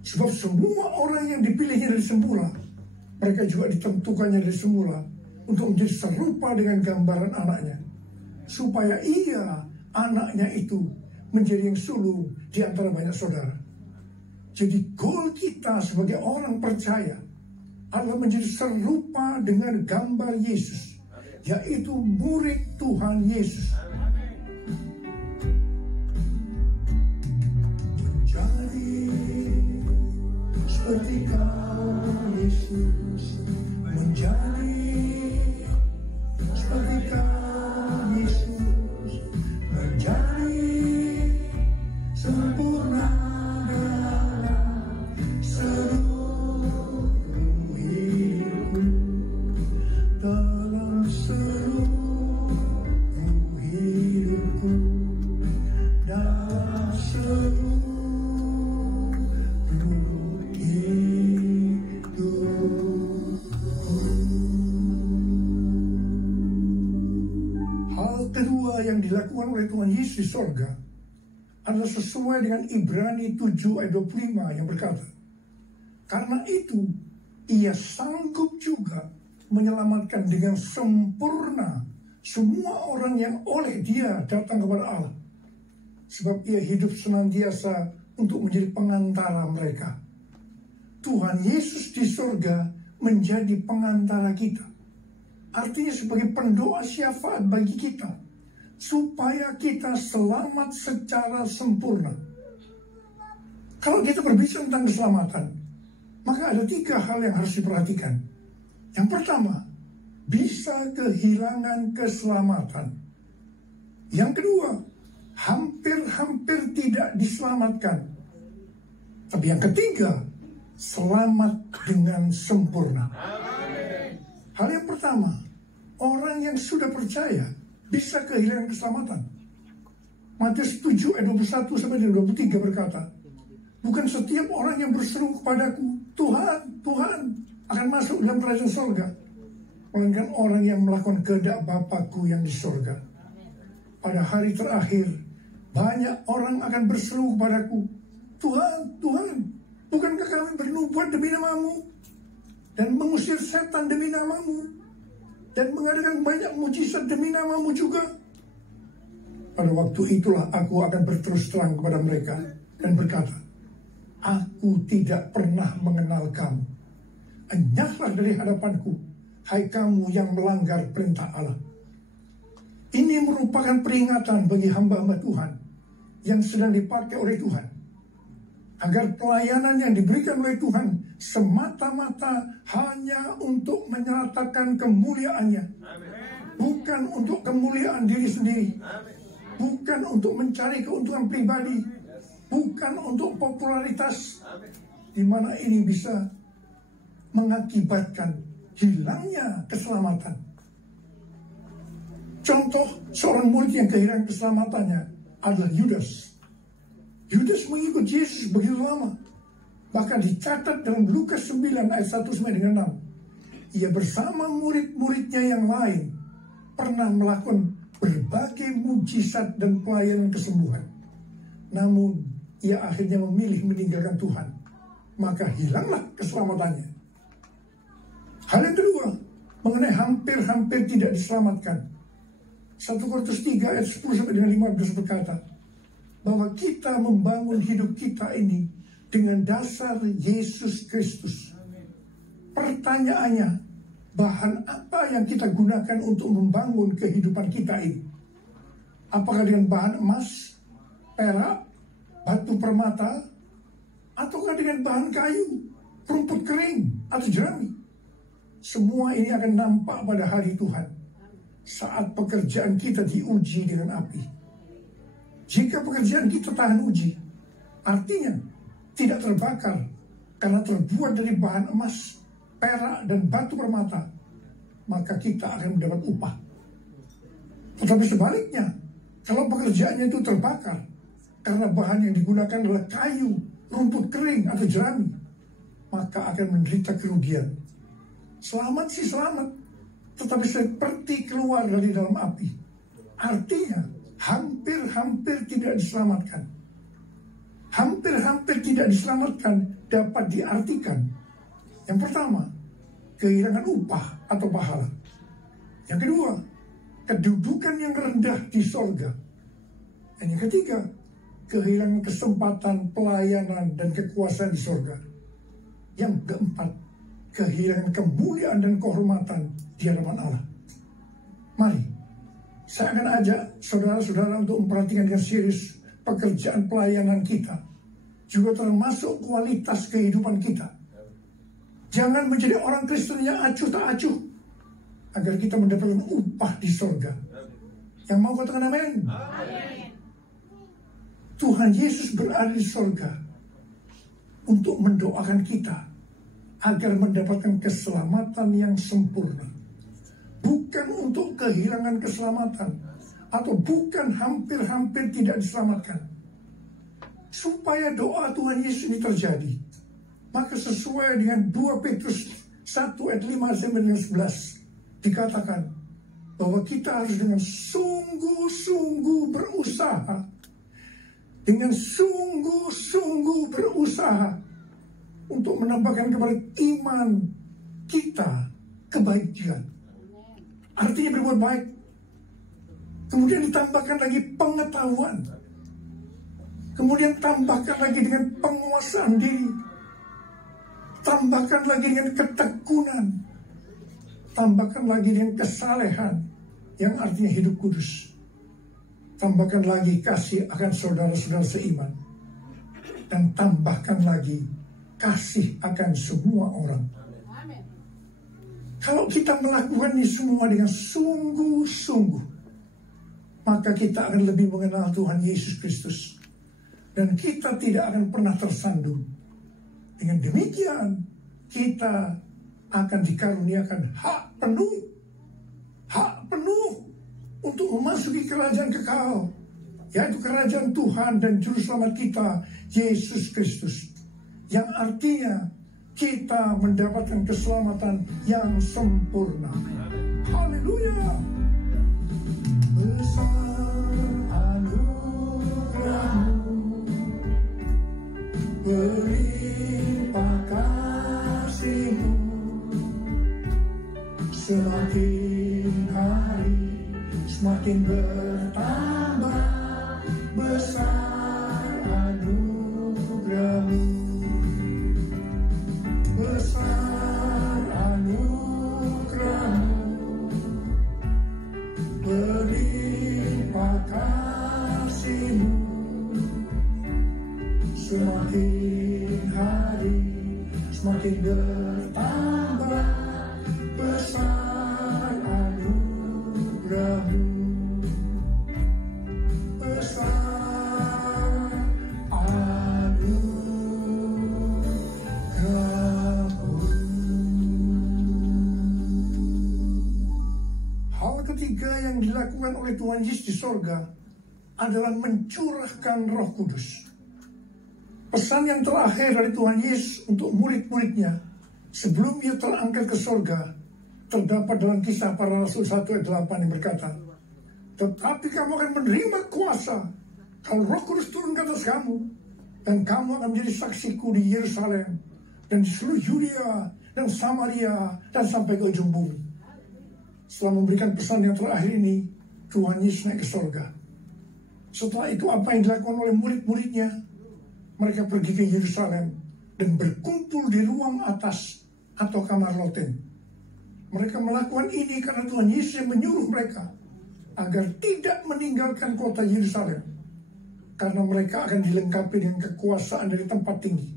"Sebab semua orang yang dipilihnya dari semula, mereka juga ditentukannya dari semula untuk menjadi serupa dengan gambaran anaknya, supaya anaknya itu menjadi yang sulung di antara banyak saudara. Jadi goal kita sebagai orang percaya adalah menjadi serupa dengan gambar Yesus, yaitu murid Tuhan Yesus. Menjadi seperti Kau Yesus, menjadi seperti Kau Yesus, menjadi sempurna dalam seluruh hidupku, dalam seluruh hidupku, dalam seluruh kedua yang dilakukan oleh Tuhan Yesus di sorga adalah sesuai dengan Ibrani 7 ayat 25 yang berkata, karena itu ia sanggup juga menyelamatkan dengan sempurna semua orang yang oleh dia datang kepada Allah, sebab ia hidup senantiasa untuk menjadi pengantara mereka. Tuhan Yesus di sorga menjadi pengantara kita, artinya sebagai pendoa syafaat bagi kita, supaya kita selamat secara sempurna. Kalau kita berbicara tentang keselamatan, maka ada 3 hal yang harus diperhatikan. Yang pertama, bisa kehilangan keselamatan. Yang kedua, hampir-hampir tidak diselamatkan. Tapi yang ketiga, selamat dengan sempurna. Hal yang pertama, orang yang sudah percaya bisa kehilangan keselamatan. Matius 7 ayat 21 sampai 23 berkata, bukan setiap orang yang berseru kepadaku, Tuhan, Tuhan, akan masuk dalam kerajaan sorga, melainkan orang yang melakukan kehendak Bapakku yang di sorga. Pada hari terakhir, banyak orang akan berseru kepadaku, Tuhan, Tuhan, bukankah kami bernubuat demi namamu, dan mengusir setan demi namamu, dan mengadakan banyak mujizat demi namamu juga? Pada waktu itulah aku akan berterus terang kepada mereka dan berkata, aku tidak pernah mengenal kamu. Enyahlah dari hadapanku, hai kamu yang melanggar perintah Allah. Ini merupakan peringatan bagi hamba-hamba Tuhan yang sedang dipakai oleh Tuhan, agar pelayanan yang diberikan oleh Tuhan semata-mata hanya untuk menyatakan kemuliaannya, bukan untuk kemuliaan diri sendiri, bukan untuk mencari keuntungan pribadi, bukan untuk popularitas, di mana ini bisa mengakibatkan hilangnya keselamatan. Contoh seorang murid yang kehilangan keselamatannya adalah Yudas. Yudas mengikut Yesus begitu lama. Bahkan dicatat dalam Lukas 9 ayat 1 sampai dengan 6. Ia bersama murid-muridnya yang lain pernah melakukan berbagai mujizat dan pelayanan kesembuhan. Namun ia akhirnya memilih meninggalkan Tuhan. Maka hilanglah keselamatannya. Hal yang kedua, mengenai hampir-hampir tidak diselamatkan. 1 Korintus 3 ayat 10 sampai dengan 15 berkata, bahwa kita membangun hidup kita ini dengan dasar Yesus Kristus. Pertanyaannya, bahan apa yang kita gunakan untuk membangun kehidupan kita ini? Apakah dengan bahan emas, perak, batu permata, ataukah dengan bahan kayu, rumput kering, atau jerami? Semua ini akan nampak pada hari Tuhan, saat pekerjaan kita diuji dengan api. Jika pekerjaan kita tahan uji, artinya tidak terbakar karena terbuat dari bahan emas, perak, dan batu permata, maka kita akan mendapat upah. Tetapi sebaliknya, kalau pekerjaannya itu terbakar karena bahan yang digunakan adalah kayu, rumput kering, atau jerami, maka akan menderita kerugian. Selamat sih selamat, tetapi seperti keluar dari dalam api. Artinya, hampir-hampir tidak diselamatkan. Hampir-hampir tidak diselamatkan dapat diartikan. Yang pertama, kehilangan upah atau pahala. Yang kedua, kedudukan yang rendah di sorga. Dan yang ketiga, kehilangan kesempatan pelayanan dan kekuasaan di sorga. Yang keempat, kehilangan kemuliaan dan kehormatan di hadapan Allah. Mari, saya akan ajak saudara-saudara untuk memperhatikan dengan serius pekerjaan pelayanan kita, juga termasuk kualitas kehidupan kita. Jangan menjadi orang Kristen yang acuh tak acuh, agar kita mendapatkan upah di sorga. Yang mau katakan amin? Tuhan Yesus berada di sorga untuk mendoakan kita agar mendapatkan keselamatan yang sempurna. Bukan untuk kehilangan keselamatan, atau bukan hampir-hampir tidak diselamatkan. Supaya doa Tuhan Yesus ini terjadi, maka sesuai dengan 2 Petrus 1 ayat 5-11 dikatakan bahwa kita harus dengan sungguh-sungguh berusaha, dengan sungguh-sungguh berusaha untuk menambahkan kepada iman kita kebaikan. Artinya berbuat baik. Kemudian ditambahkan lagi pengetahuan. Kemudian tambahkan lagi dengan penguasaan diri. Tambahkan lagi dengan ketekunan. Tambahkan lagi dengan kesalehan, yang artinya hidup kudus. Tambahkan lagi kasih akan saudara-saudara seiman. Dan tambahkan lagi kasih akan semua orang. Kalau kita melakukan ini semua dengan sungguh-sungguh, maka kita akan lebih mengenal Tuhan Yesus Kristus. Dan kita tidak akan pernah tersandung. Dengan demikian, kita akan dikaruniakan hak penuh untuk memasuki kerajaan kekal, yaitu kerajaan Tuhan dan Juru Selamat kita, Yesus Kristus. Yang artinya kita mendapatkan keselamatan yang sempurna. Haleluya. Besar anugerah-Mu, berlimpah kasih-Mu, semakin hari semakin bertambah. Besar anugerah-Mu, besar anugerah-Mu, berlimpah kasih-Mu, semakin hari semakin bertambah. Besar anugerah-Mu, besar anugerah-Mu. Hal ketiga yang dilakukan oleh Tuhan Yesus di sorga adalah mencurahkan Roh Kudus. Pesan yang terakhir dari Tuhan Yesus untuk murid-muridnya sebelum ia terangkat ke sorga terdapat dalam Kisah Para Rasul 1 ayat 8 yang berkata, tetapi kamu akan menerima kuasa kalau Roh Kudus turun ke atas kamu, dan kamu akan menjadi saksiku di Yerusalem dan di seluruh Yudea dan Samaria dan sampai ke ujung bumi. Setelah memberikan pesan yang terakhir ini, Tuhan Yesus naik ke sorga. Setelah itu apa yang dilakukan oleh murid-muridnya? Mereka pergi ke Yerusalem dan berkumpul di ruang atas atau kamar loteng. Mereka melakukan ini karena Tuhan Yesus yang menyuruh mereka agar tidak meninggalkan kota Yerusalem, karena mereka akan dilengkapi dengan kekuasaan dari tempat tinggi.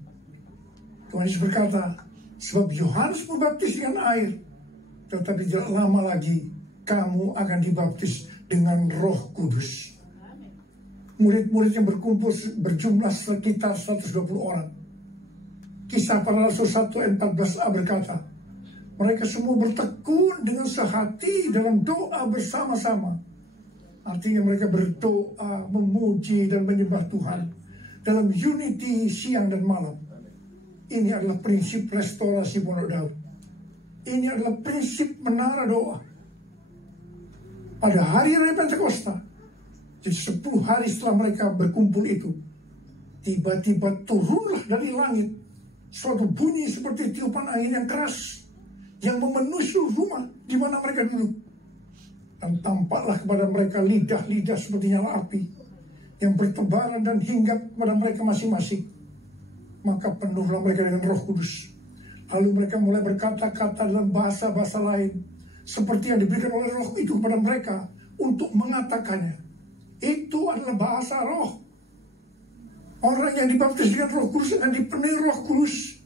Tuhan Yesus berkata, sebab Yohanes membaptis dengan air, tetapi tidak lama lagi kamu akan dibaptis dengan Roh Kudus. Murid-murid yang berkumpul berjumlah sekitar 120 orang. Kisah Para Rasul 1 ayat 14a berkata, mereka semua bertekun dengan sehati dalam doa bersama-sama. Artinya mereka berdoa, memuji dan menyembah Tuhan dalam unity siang dan malam. Ini adalah prinsip restorasi Pondok Daud. Ini adalah prinsip menara doa. Pada hari raya Pentakosta, jadi 10 hari setelah mereka berkumpul itu, tiba-tiba turunlah dari langit suatu bunyi seperti tiupan angin yang keras, yang memenuhi rumah di mana mereka duduk. Dan tampaklah kepada mereka lidah-lidah seperti nyala api yang bertebaran dan hinggap kepada mereka masing-masing. Maka penuhlah mereka dengan Roh Kudus. Lalu mereka mulai berkata-kata dalam bahasa-bahasa lain seperti yang diberikan oleh Roh itu kepada mereka untuk mengatakannya. Itu adalah bahasa roh. Orang yang dibaptis dengan Roh Kudus dan dipenuhi Roh Kudus,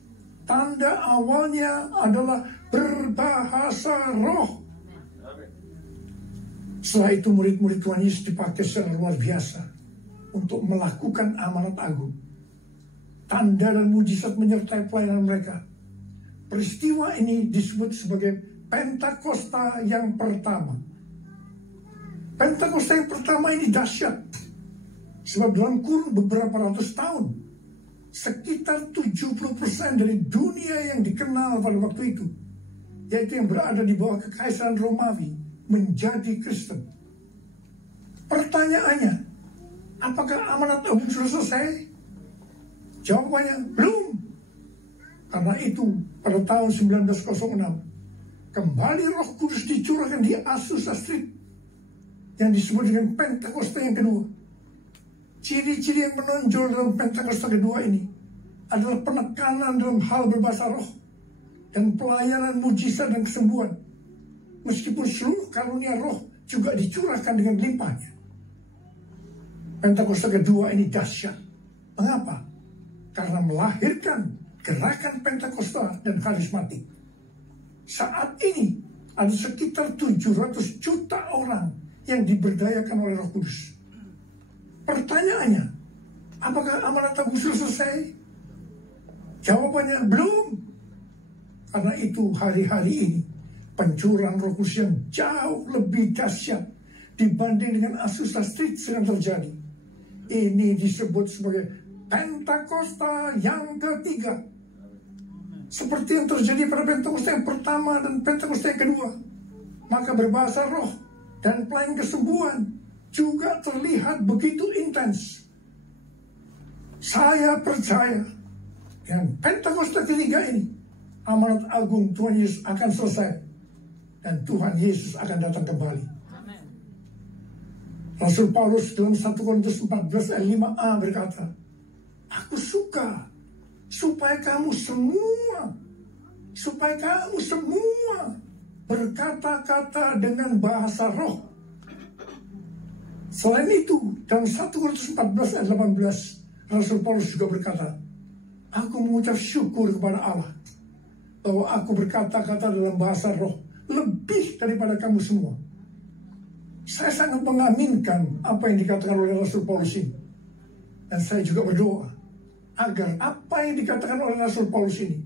tanda awalnya adalah berbahasa roh. Setelah itu murid-murid Tuhan Yesus dipakai secara luar biasa untuk melakukan amanat agung. Tanda dan mujizat menyertai pelayanan mereka. Peristiwa ini disebut sebagai Pentakosta yang pertama. Pentakosta yang pertama ini dahsyat. Sebab dalam kurun beberapa ratus tahun, sekitar 70% dari dunia yang dikenal pada waktu itu, yaitu yang berada di bawah kekaisaran Romawi, menjadi Kristen. Pertanyaannya, apakah amanat agung sudah selesai? Jawabannya, belum. Karena itu, pada tahun 1906, kembali Roh Kudus dicurahkan di Azusa Street, yang disebut dengan Pentakosta yang kedua. Ciri-ciri yang menonjol dalam Pentakosta kedua ini adalah penekanan dalam hal berbahasa roh dan pelayanan mujizat dan kesembuhan. Meskipun seluruh karunia roh juga dicurahkan dengan limpahnya. Pentakosta kedua ini dahsyat. Mengapa? Karena melahirkan gerakan Pentakosta dan karismatik. Saat ini ada sekitar 700 juta orang yang diberdayakan oleh Roh Kudus. Pertanyaannya, apakah amanat agung sudah selesai? Jawabannya, belum. Karena itu hari-hari ini pencurahan Roh Kudus yang jauh lebih dahsyat dibanding dengan Azusa Street sedang terjadi. Ini disebut sebagai Pentakosta yang ketiga. Seperti yang terjadi pada Pentakosta yang pertama dan Pentakosta yang kedua. Maka berbahasa roh dan pelayanan kesembuhan juga terlihat begitu intens. Saya percaya dengan Pentakosta ketiga ini, amanat agung Tuhan Yesus akan selesai dan Tuhan Yesus akan datang kembali. Rasul Paulus dalam 1 Korintus 14 ayat 5a berkata, aku suka supaya kamu semua berkata-kata dengan bahasa roh. Selain itu, dalam 1 Korintus 14 ayat 18, Rasul Paulus juga berkata, aku mengucap syukur kepada Allah bahwa aku berkata-kata dalam bahasa roh lebih daripada kamu semua. Saya sangat mengaminkan apa yang dikatakan oleh Rasul Paulus ini. Dan saya juga berdoa agar apa yang dikatakan oleh Rasul Paulus ini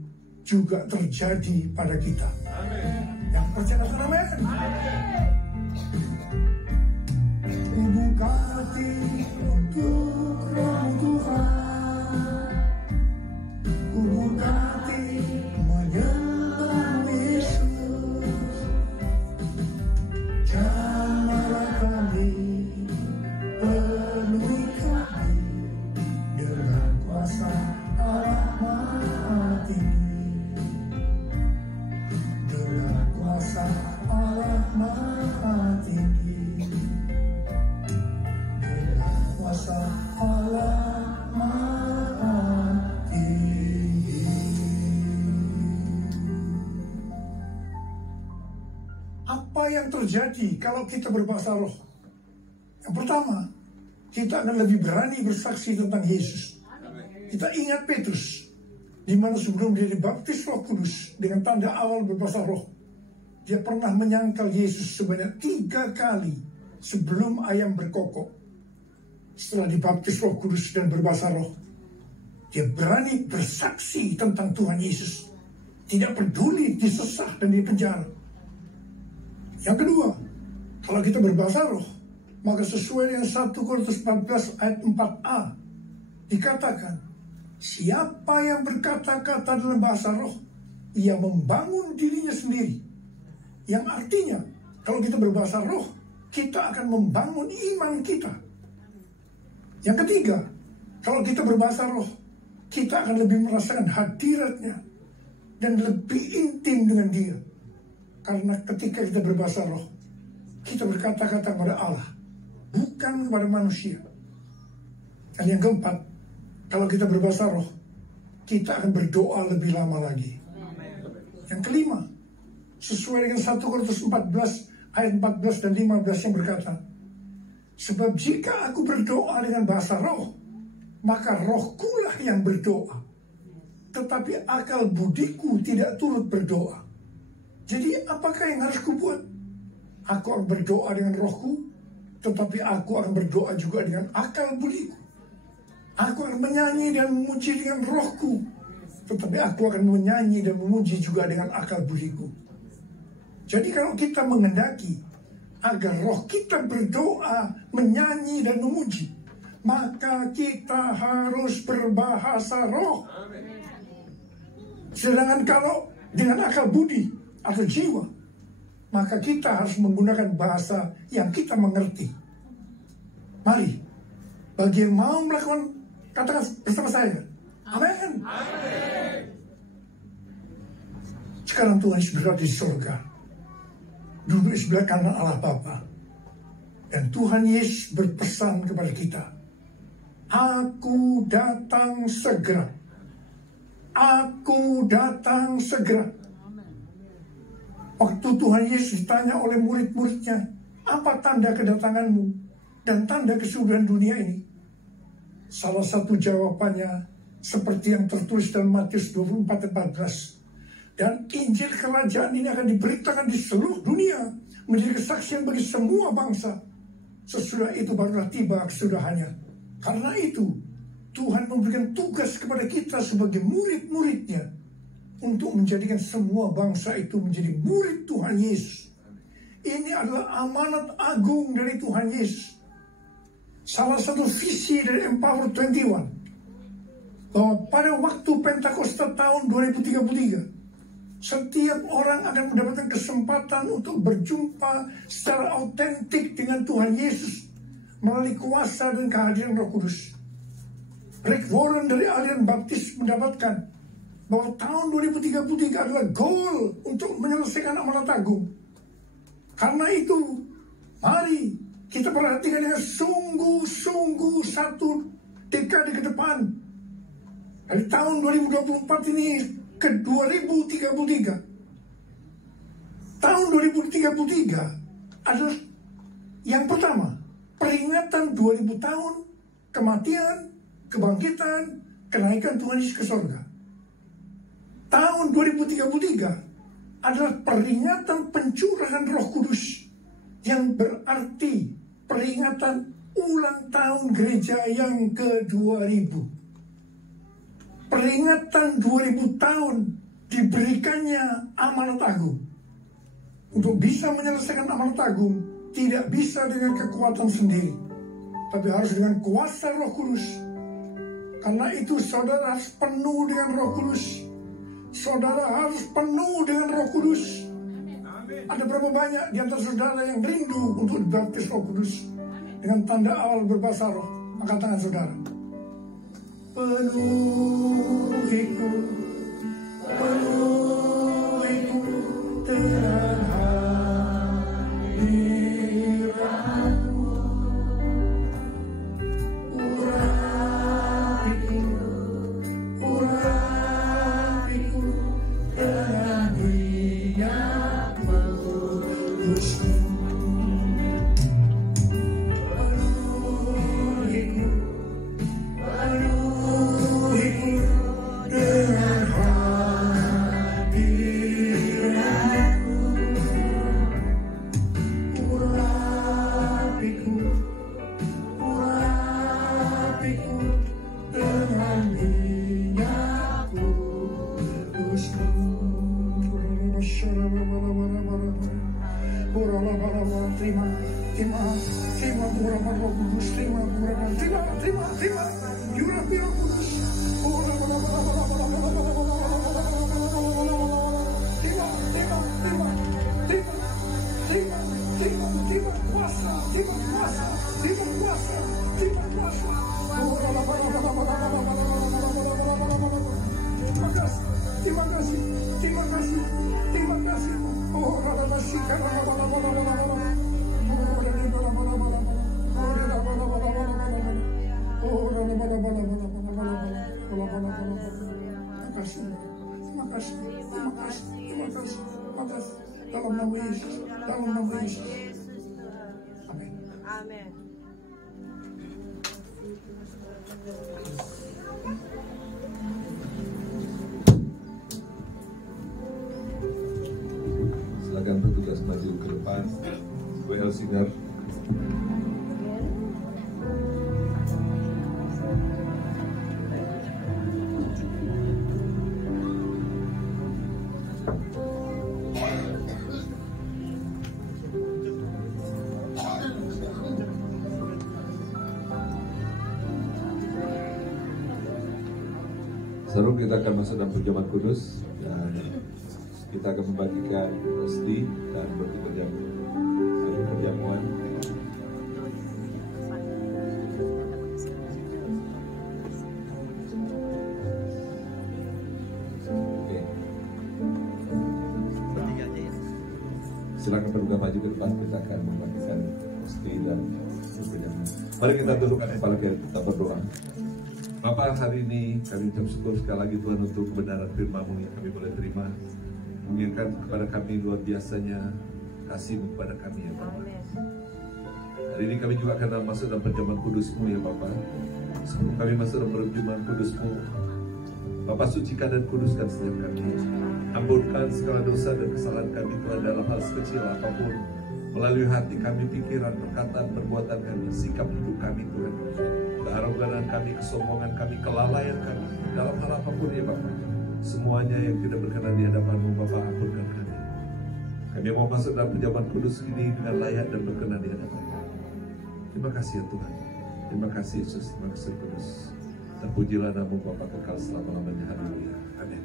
juga terjadi pada kita. Amin. Yang percaya katakan amin. Buka hati untuk Roh Tuhan. Ku buka hati menyembah Yesus. Jamahlah kami, penuhi kami dengan kuasa Allah Maha Tinggi. Dengan kuasa Allah Maha Tinggi. Dengan kuasa Allah Maha Tinggi. Apa yang terjadi kalau kita berbahasa roh? Yang pertama, kita akan lebih berani bersaksi tentang Yesus. Kita ingat Petrus, di mana sebelum dia dibaptis Roh Kudus dengan tanda awal berbahasa roh, dia pernah menyangkal Yesus sebanyak 3 kali sebelum ayam berkokok. Setelah dibaptis Roh Kudus dan berbahasa roh, dia berani bersaksi tentang Tuhan Yesus, tidak peduli disesah dan dipenjara. Yang kedua, kalau kita berbahasa roh, maka sesuai dengan 1 Korintus 14 ayat 4a dikatakan, siapa yang berkata-kata dalam bahasa roh, ia membangun dirinya sendiri. Yang artinya, kalau kita berbahasa roh, kita akan membangun iman kita. Yang ketiga, kalau kita berbahasa roh, kita akan lebih merasakan hadiratnya dan lebih intim dengan dia. Karena ketika kita berbahasa roh, kita berkata-kata kepada Allah, bukan kepada manusia. Dan yang keempat, kalau kita berbahasa roh, kita akan berdoa lebih lama lagi. Yang kelima, sesuai dengan 1 Korintus 14 ayat 14 dan 15 yang berkata, sebab jika aku berdoa dengan bahasa roh, maka rohkulah yang berdoa, tetapi akal budiku tidak turut berdoa. Jadi apakah yang harus kubuat? Aku akan berdoa dengan rohku, tetapi aku akan berdoa juga dengan akal budiku. Aku akan menyanyi dan memuji dengan rohku, tetapi aku akan menyanyi dan memuji juga dengan akal budiku. Jadi kalau kita menghendaki agar roh kita berdoa, menyanyi dan memuji, maka kita harus berbahasa roh. Sedangkan kalau dengan akal budi atau jiwa, maka kita harus menggunakan bahasa yang kita mengerti. Mari, bagi yang mau melakukan, katakan bersama saya, amin. Sekarang Tuhan Yesus berada di surga, duduk di sebelah kanan Allah Bapa, dan Tuhan Yesus berpesan kepada kita, aku datang segera. Aku datang segera. Waktu Tuhan Yesus ditanya oleh murid-muridnya, apa tanda kedatanganmu dan tanda kesudahan dunia ini? Salah satu jawabannya seperti yang tertulis dalam Matius 24:14. Dan Injil kerajaan ini akan diberitakan di seluruh dunia, menjadi kesaksian bagi semua bangsa. Sesudah itu barulah tiba kesudahannya. Karena itu Tuhan memberikan tugas kepada kita sebagai murid-muridnya untuk menjadikan semua bangsa itu menjadi murid Tuhan Yesus. Ini adalah amanat agung dari Tuhan Yesus. Salah satu visi dari Empower 21, bahwa pada waktu Pentakosta tahun 2033, setiap orang akan mendapatkan kesempatan untuk berjumpa secara autentik dengan Tuhan Yesus melalui kuasa dan kehadiran Roh Kudus. Rick Warren dari aliran Baptis mendapatkan bahwa tahun 2033 adalah goal untuk menyelesaikan amanat agung. Karena itu, mari kita perhatikan dengan sungguh-sungguh satu dekade ke depan. Dari tahun 2024 ini ke 2033. Tahun 2033 adalah yang pertama, peringatan 2000 tahun kematian, kebangkitan, kenaikan Tuhan Yesus ke surga. Tahun 2033 adalah peringatan pencurahan Roh Kudus, yang berarti peringatan ulang tahun gereja yang ke-2000. Peringatan 2000 tahun diberikannya amanat agung. Untuk bisa menyelesaikan amanat agung, tidak bisa dengan kekuatan sendiri, tapi harus dengan kuasa Roh Kudus. Karena itu saudara harus penuh dengan Roh Kudus. Saudara harus penuh dengan Roh Kudus. Ada berapa banyak di antara saudara yang rindu untuk dibaptis Roh Kudus dengan tanda awal berbahasa roh? Angkat tangan saudara. Penuhiku, penuhiku dengan hadiratmu. Urapiku, urapiku dengan minyak kudus-Mu. Penuhiku, penuhiku dengan hadiratmu. Urapiku, urapiku dengan minyak kudus-Mu. Terima, terima, terima pengurapan Roh Kudus, terima pengurapan, terima, diurapi Roh Kudus. Terima kuasa, terima kuasa, terima kuasa, terima kuasa. Terima kasih, terima kasih, terima kasih, terima kasih. atas dalam nama Yesus, dalam nama Yesus. Amin. Amin. Silakan bertugas maju ke depan. WL Singer. Sekarang kita akan masuk dalam perjamuan kudus dan kita akan membagikan pasti dan perjamuan. Oke. Silakan berduka maju ke depan, kita akan membagikan pasti dan perjamuan. Mari kita tundukkan kepala kita berdoa. Bapa, hari ini kami ucap syukur sekali lagi Tuhan untuk kebenaran firman-Mu yang kami boleh terima. Mengingatkan kepada kami luar biasanya kasih-Mu kepada kami ya Bapa. Hari ini kami juga akan masuk dalam perjamuan kudus-Mu ya Bapa. Sebelum kami masuk dalam perjamuan kudus-Mu, Bapa sucikan dan kuduskan setiap kami. Ampunkan segala dosa dan kesalahan kami Tuhan dalam hal sekecil apapun. Melalui hati kami, pikiran, perkataan, perbuatan kami, sikap hidup kami Tuhan. Kearoganan kami, kesombongan kami, kelalaian kami, dalam hal apapun ya Bapak. Semuanya yang tidak berkenan di hadapan-Mu Bapak, ampunkan kami. Kami mau masuk dalam perjamuan kudus ini dengan layak dan berkenan di hadapan-Mu. Terima kasih ya Tuhan. Terima kasih Yesus, terima kasih Kudus. Terpujilah nama Bapa kekal selama-lamanya. Haleluya. Amin.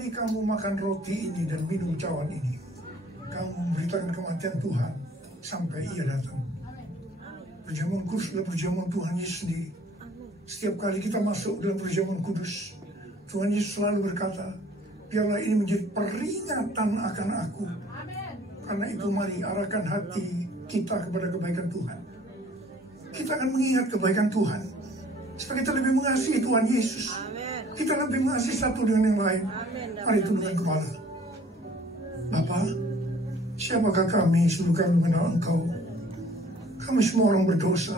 kali kamu makan roti ini dan minum cawan ini, kamu memberitakan kematian Tuhan sampai ia datang. Perjamuan kudus adalah perjamuan Tuhan Yesus sendiri. Setiap kali kita masuk dalam perjamuan kudus, Tuhan Yesus selalu berkata, biarlah ini menjadi peringatan akan aku. Karena itu mari arahkan hati kita kepada kebaikan Tuhan. Kita akan mengingat kebaikan Tuhan. Supaya kita lebih mengasihi Tuhan Yesus. Kita lebih mengasihi satu dengan yang lain. Mari tundukkan kepala. Bapa, siapakah kami sebelum kami mengenal Engkau? Kami semua orang berdosa.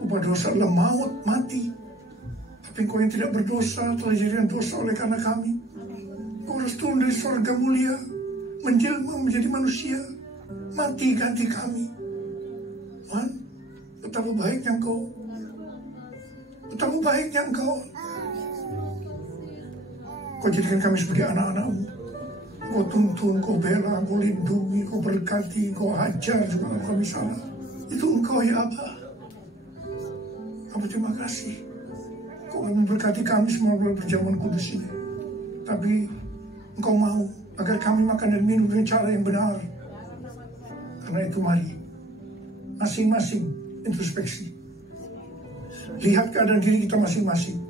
Upah dosa adalah maut, mati. Tapi Engkau yang tidak berdosa telah dijadikan dosa oleh karena kami. Engkau harus turun dari surga mulia, menjelma menjadi manusia, mati ganti kami. Tuhan, betapa baiknya Engkau. Betapa baiknya Engkau. Kau jadikan kami sebagai anak-anak-Mu. Kau tuntun, Kau bela, Kau lindungi, Kau berkati, Kau ajar juga kalau kami salah. Itu Engkau ya Abah. Kami terima kasih. Kau memberkati kami semua melalui perjamuan kudus ini. Tapi Engkau mau agar kami makan dan minum dengan cara yang benar. Karena itu mari masing-masing introspeksi. Lihat keadaan diri kita masing-masing.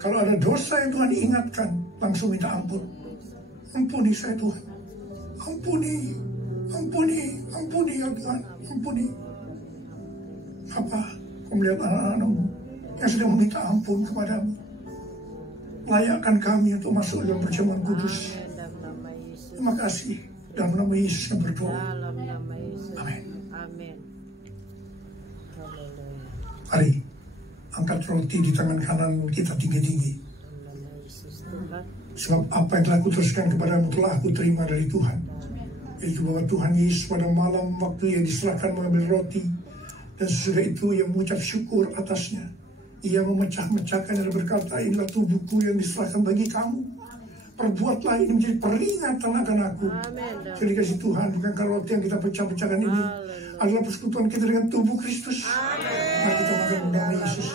Kalau ada dosa yang Tuhan ingatkan, langsung minta ampun. Ampuni saya Tuhan. Ampuni, ampuni, ampuni ya Tuhan. Ampuni. Apa? Kau melihat anak-anak-Mu yang sedang meminta ampun kepadamu. Layakkan kami untuk masuk dalam perjamuan kudus. Terima kasih. Dalam nama Yesus yang berdoa. Amin. Mari angkat roti di tangan kanan kita tinggi-tinggi. Sebab apa yang telah aku teruskan kepadamu telah aku terima dari Tuhan. Yaitu bahwa Tuhan Yesus pada malam waktu ia diserahkan mengambil roti, dan sesudah itu ia mengucap syukur atasnya. Ia memecah-mecahkan dan berkata, inilah tubuhku yang diserahkan bagi kamu. Perbuatlah ini menjadi peringatan akan aku. Jadi kasih Tuhan, bukankah roti yang kita pecah-pecahkan ini adalah persekutuan kita dengan tubuh Kristus. Mari kita makan nama Yesus.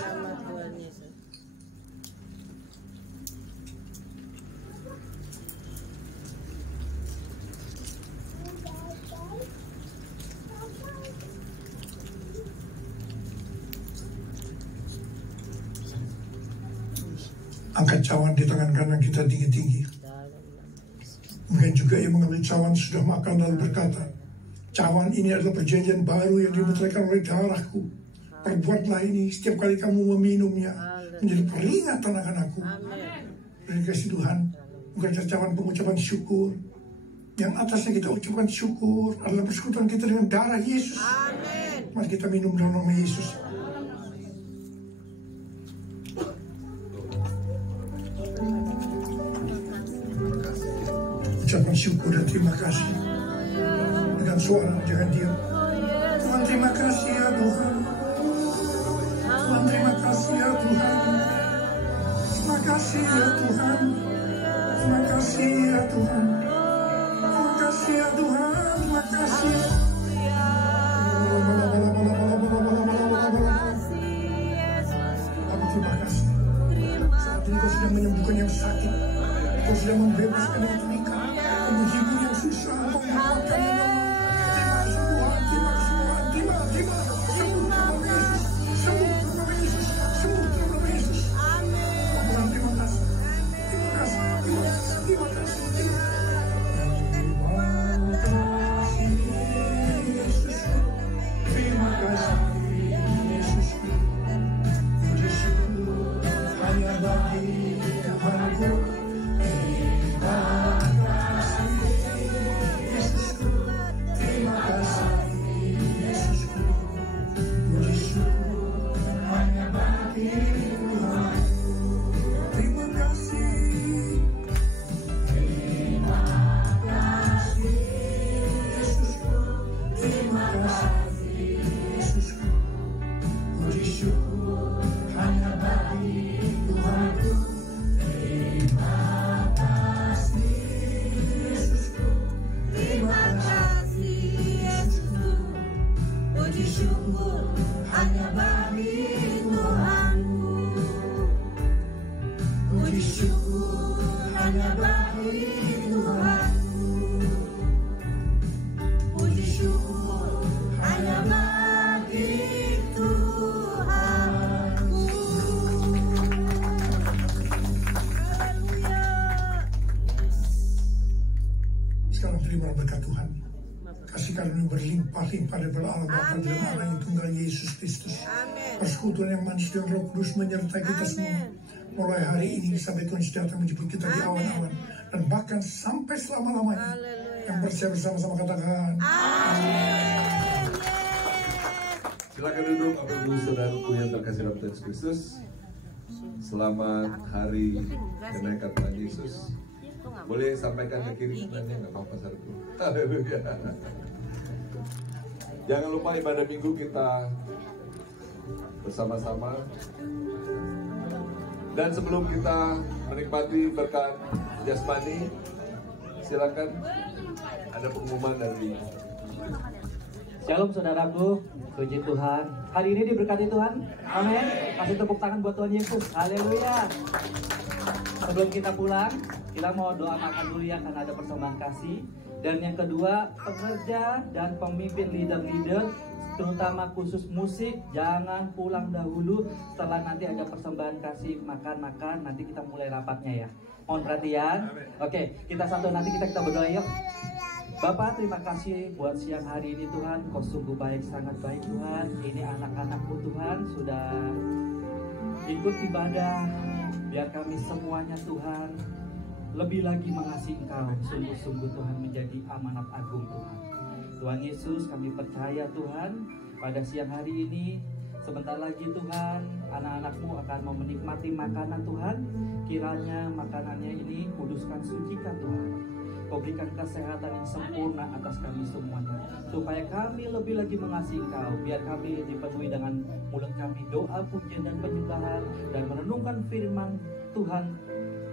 Angkat cawan di tangan kanan kita tinggi-tinggi. Mungkin juga yang mengambil cawan sudah makan lalu berkata, cawan ini adalah perjanjian baru yang dimeteraikan oleh darahku. Perbuatlah ini setiap kali kamu meminumnya menjadi peringatan akan aku. Terima kasih Tuhan. Bukan cawan pengucapan syukur. Yang atasnya kita ucapkan syukur adalah persekutuan kita dengan darah Yesus. Mari kita minum dalam nama Yesus. Ucapan syukur dan terima kasih dengan suara, jangan diam. Tuhan terima kasih ya Tuhan. Tuhan terima kasih ya Tuhan. Terima kasih ya Tuhan. Terima kasih ya Tuhan. Terima kasih ya Tuhan. Terima kasih. Kami terima kasih. Saat ini Kau sedang menyembuhkan yang sakit. Kau sedang membebaskan yang terikat. Menghibur yang susah, menguatkan yang lemah. Terima sembuh dalam nama Yesus. Sembuh dalam nama Yesus. Sembuh dalam nama Yesus. Tuhan terima kasih. Terima kasih. Terima kasih. Terima kasih Yesus. Puji syukur hanya bagi Tuhanku. Terima kasih Yesus. berlimpah-limpah daripada Allah Bapa dan Anak yang tunggal Yesus Kristus. Persekutuan yang manis dan Roh Kudus menyertai kita semua. Mulai hari ini sampai Tuhan sejahtera menjemput kita di awan-awan dan bahkan sampai selama-lamanya. Yang percaya bersama-sama katakan Amin. Silakan duduk Bapak Ibu Saudaraku yang terkasih dalam Tuhan Yesus Kristus. Selamat hari kenaikan Tuhan Yesus. Boleh sampaikan ke kiri kanannya, nggak apa-apa saudaraku. Haleluya. Jangan lupa ibadah minggu kita bersama-sama. Dan sebelum kita menikmati berkat jasmani, silakan ada pengumuman dari. Shalom saudaraku, puji Tuhan. Hari ini diberkati Tuhan. Amin. Kasih tepuk tangan buat Tuhan Yesus. Haleluya. Sebelum kita pulang, kita mau doa makan dulu ya karena ada persembahan kasih. Dan yang kedua, pekerja dan pemimpin leader-leader, terutama khusus musik, jangan pulang dahulu setelah nanti ada persembahan kasih makan-makan. Nanti kita mulai rapatnya ya. Mohon perhatian. Oke, kita satu nanti kita berdoa yuk. Bapak, terima kasih buat siang hari ini Tuhan. Kau sungguh baik, sangat baik Tuhan. Ini anak-anakmu Tuhan sudah ikut ibadah. Biar kami semuanya Tuhan lebih lagi mengasihi Engkau. Sungguh-sungguh Tuhan menjadi amanat agung Tuhan. Tuhan Yesus, kami percaya Tuhan pada siang hari ini sebentar lagi Tuhan anak-anakmu akan mau menikmati makanan Tuhan. Kiranya makanannya ini kuduskan, sucikan Tuhan. Kau berikan kesehatan yang sempurna atas kami semuanya, supaya kami lebih lagi mengasihi Engkau. Biar kami dipenuhi dengan mulut kami doa, pujian dan penyembahan, dan merenungkan firman Tuhan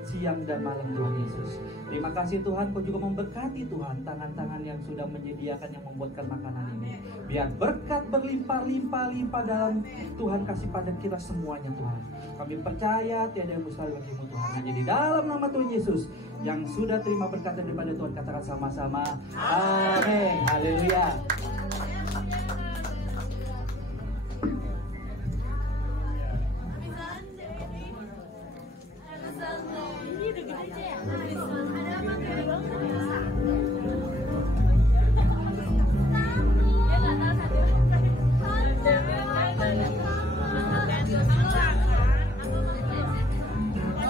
siang dan malam Tuhan Yesus. Terima kasih Tuhan, Kau juga memberkati Tuhan tangan-tangan yang sudah menyediakan, yang membuatkan makanan ini. Biar berkat berlimpah-limpah dalam Tuhan kasih pada kita semuanya Tuhan. Kami percaya tiada yang mustahil bagimu Tuhan. Hanya di dalam nama Tuhan Yesus yang sudah terima berkat daripada Tuhan, katakan sama-sama amin. Haleluya.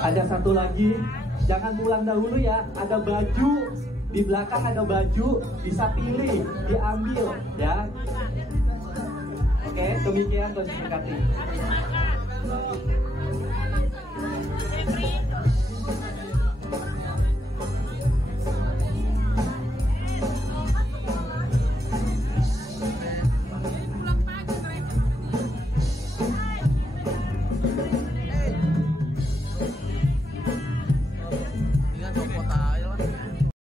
Ada satu lagi, jangan pulang dahulu ya. Ada baju di belakang, ada baju, bisa pilih, diambil ya. Oke, demikian Tuhan memberkati.